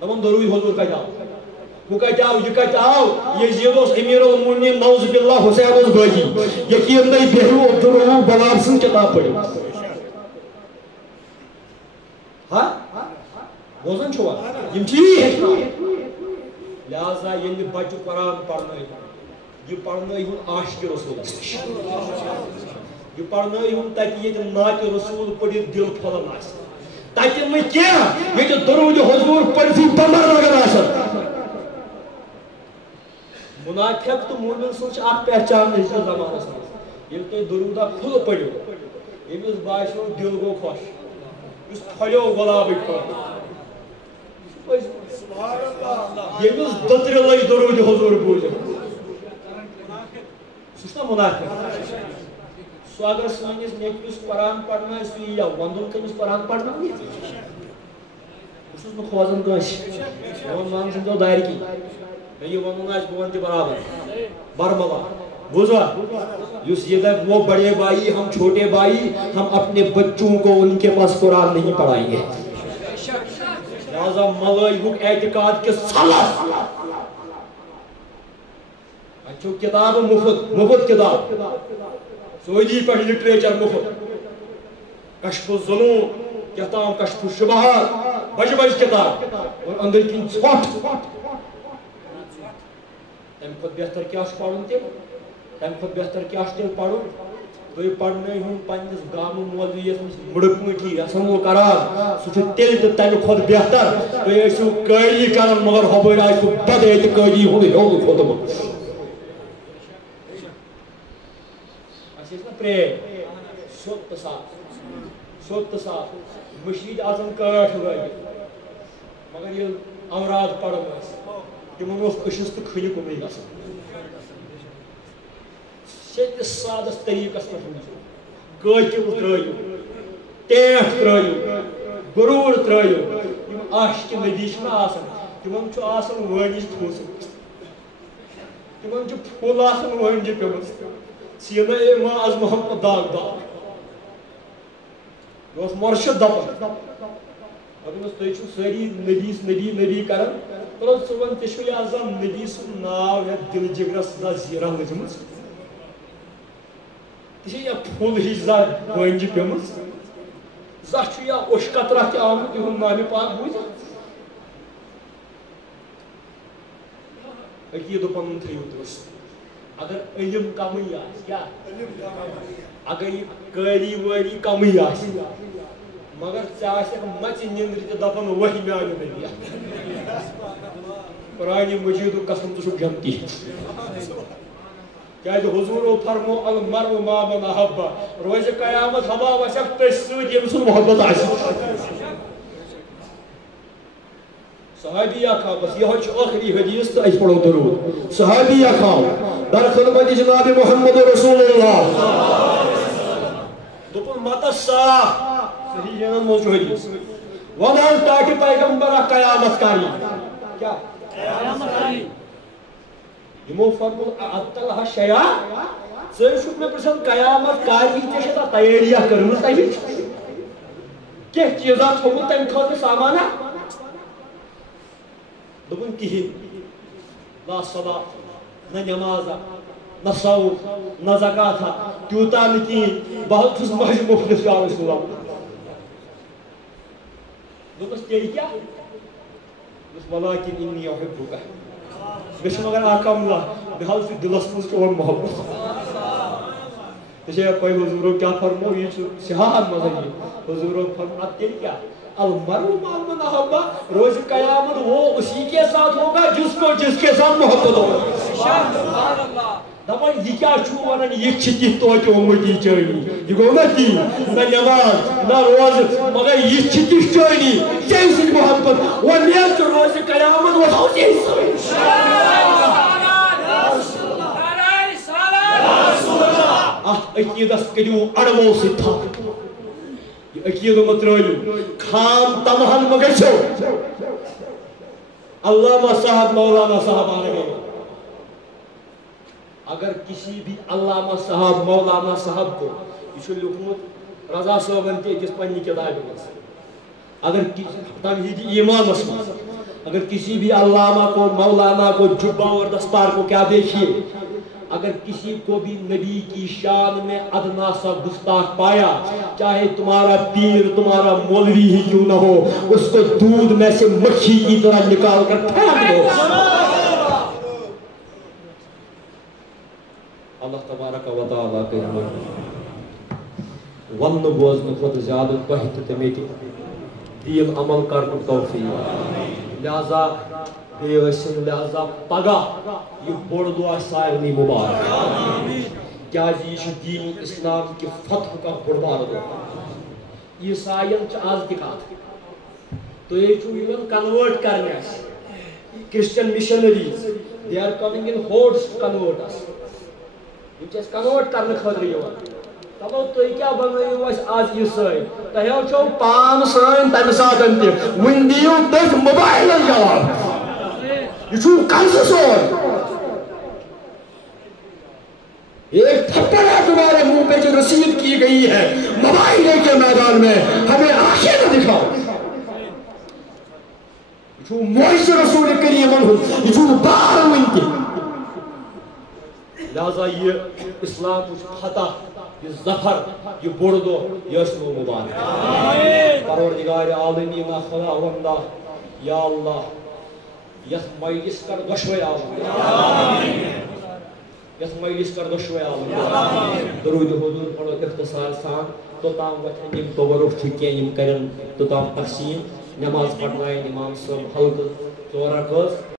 دپان درود حضور کتہِ آو ہُہ کتہِ آو یہِ کتہِ آو یزید اوس امیر المومنین نعوذ باللہ حسین اوس باقی یقین نَے بیہرو عبدالرحوٗ بلال سٕنٛز کتاب پٔرِو ہاں بوزان چھوا یم چھ یی ہیٚچھناوان لہذا ییٚلہِ بچہِ قرآن پرنٲیِہُن یہِ پرنٲیِہُن عاشقِ رسوٗلس نِش یہِ پرنٲیِہُن تتہِ ییٚتہِ نعتِ رسوٗل پٔرِتھ دل پھۄلان آسہِ تتہِ نہٕ کینٛہہ ییٚتہِ درود حضور پٔرِتھٕے بمبر لگان آسن منافق تہٕ مومن سٕنٛز چھِ اکھ پہچان أزکِس زمانس منٛز ییٚلہِ تُہۍ درود اکھ کھُلہٕ پٔرِو ییٚمِس باسیو دل گوٚو خۄش اس پھلیو گلابک یمس دتر لج درود حضور بوزم سہ منافق سو اگر سانس نیچوس قرآن پڑھنا سہ یا وندن کمس قرآن پڑھنا بہت کھوزان کنس مان سمجھو دار کی یہ ون بہت تہ برابر برملا بوزا اس یہ دب وہ بڑے بھائی ہم چھوٹے بھائی ہم اپنے بچوں کو ان کے پاس قرآن نہیں پڑھائیں گے لہذا ملائک اعتقاد کے سالس اچھو کتاب مفت کتاب سعودی پر لٹریچر مفت کشف الظنون کہتام کشف الشبہات بج بج کتاب اور اندر کن ژھۄٹھ تم کھت بہتر کیا پڑھن تم کھت بہتر کیا پڑھن تھی پڑھنے ہوں پنس گام مولوی مڑ پٲٹھی رسم کران سہ تیل تو تمہ کھت بہتر تھی ٲسِو قٲری کران مگر ہپٲرۍ آسِوٕ بدٕ اعتقٲدی ہُنٛد ہیوٚر کھوٚتمُت اَسہِ ٲسۍ نا پرٛیر سیوٚد تہٕ صاف مشیٖد آسان کٲٹھ لٲگِتھ مگر ییٚلہِ اوراد پران ٲسۍ تِمن اوس أچھِس تہٕ کھٕنہِ کُنُے گژھان سیٚدِس سادس طریٖقس پٮ۪ٹھ قٲتِل ترٛٲیِو ٹیٹھ ترٛٲیِو غروٗر ترٛٲیِو یِم عاشقہِ نبی چھِنہ آسان تِمن چھُ آسان وٲنِج تھوٚومُت تِمن چھُ پھُل آسان وٲنجہِ پیٚمٕژ سیٖنہ اے معاذ محمد داغ داغ یہ اوس مرشد دپان دپان تُہۍ چھِو سٲری نبی کران تُلو ژٕ وَن ژےٚ چھُے آز نبی سُنٛد ناو یتھ دِلہٕ جگرس زیٖرا لٔجمٕژ ژےٚ چھے یا پھُل ہِش زانٛہہ وٲنجہِ پیٚمٕژ زانٛہہ چھُ یا اوٚش قطرہ تہِ آمُت یِہُنٛد نامہِ پاک بوٗزِتھ عقیٖدٕ پنُن تھٲیِو درست اگر علم کمٕے آسہِ کیٛاہ اگر یہ قٲری وٲری کمٕے آسہِ مگر ژےٚ آسٮ۪کھ مَژِ نیٚنٛدرِ تہِ دپان وحی میانہِ نبی قرآنِ مجیٖدُک قسم ژٕ چھُکھ جنتی کیٛازِ حضوٗرو فرمو المرء مع من احب روزِ قیامت ہما وسٮ۪کھ تٔتھۍ سۭتۍ ییٚمہِ سُنٛد محبت آسہِ صحابی اکھ بس یہ چھُ ٲخری حدیث تہٕ أسۍ پرو درود صحابی اکھ در خدمت جناب محمد رسول اللہ دوٚپُن متس صاف صحیح جنن منٛز چھُ حدیث وۄنۍ حظ ٹاٹہِ پیغمبر اکھ قیامت کری کیٛاہ یِمو فرموو اطلع شیعہ ژٕ چھُکھ مےٚ پرژھان قیامت کری ژےٚ چھےٚ تتھ تیٲریا کٔرمٕژ تمِچ کینٛہہ چیٖزا تھوٚومُت تمہِ خٲطرٕ سامانہ دوٚپُن کِہیٖنۍ لا صلات نہ نمازا نہ صوم نہ زکاتھا تیوٗتاہ نہٕ کِہیٖنۍ بہٕ حظ چھُس مٔنٛزۍ مُفلِس یا رسول اللہ دوٚپُس تیٚلہِ کیٛاہ دوٚپُس ولاکن انی احبک مےٚ چھُ مگر اکھ کملا مےٚ حظ چھُ دِلس منٛز چون محبت ژےٚ چھےٚ پاے حضوٗرو کیٛاہ فرموو یہِ چھُ صحاحن منٛز یہِ حضوٗرو فرموو ادٕ تیٚلہِ کیٛاہ المرء مع من احب روز قیامت وہ اسی کے ساتھ ہوگا جس کے ساتھ محبت ہوگا دپان یہ کیا چھو ونان یہ چھ تِتھ توتہِ اومُت یہِ چٲنی یہِ گوٚو نا تی نہ نماز نہ روز مگر یہ چھ تِتھ چٲنی ژےٚ سۭتۍ محبت وہ نیت روز قیامت وہ تھاو ژےٚ سۭتۍ اتھ عقیٖدس کٔرِو اڑمو سۭتۍ تھپھ یہ عقیدہ مت ترٲیِو خام تمہن مہ گژھِو علامہ صاحب مولانا صاحب آ رہے اگر کسی بھی علامہ صاحب مولانا صاحب کو یہ لکھمت رضا صٲبن تہِ أکِس پننہِ کتابہِ منٛز اگر تمہیٖدِ ایمانس منٛز اگر کسی بھی علامہ کو مولانا کو جبہ اور دستار کو کیا دیکھیے اگر کسی کو بھی نبی کی شان میں ادنا سا گستاخ پایا چاہے تمہارا پیر تمہارا مولوی ہی کیوں نہ ہو اس کو دودھ میں سے مکھی کی طرح نکال کر پھینک دو اللہ تبارک و تعالیٰ کے ون بوزن خود زیادہ بہت تمیتی دین عمل کرنے توفیق لہذا لہذا پگہ یہ بوڑ دعا سارنی مبارک کیا یہ دین اسلام کی فتح کا بڑبار دعا عیسائین آز تک تھی کنورٹ کرنے Christian missionaries they are coming in hordes to convert us convert کرنے خاطر دپو تھی کیا بنو آج عیسائی تہو چھو پان سن تمہ سات ون دیو تھی موبائل جواب یہ قرض سون ایک تھپڑ ہے تمہارے منہ پہ جو رسید کی گئی ہے موبائل کے میدان میں ہمیں آنکھیں نہ دکھاؤ یہ معجزہ رسول کریم یہ بار ونکہ لہذا یہ اسلام فتح یہ ظفر یہ بوڑ دو یہ اسمو مبارک پروردگار عالمین خدا وندہ یا اللہ یس مجلس کر دشوے یس مجلس کر دشوے درود حضور پڑھو اختصار سان توتام وچھن یم تبرک چھ کینٛہہ یم کرن توتام تقسیم نماز پڑھنائیں امام صاحب حلقہ 4 رکعت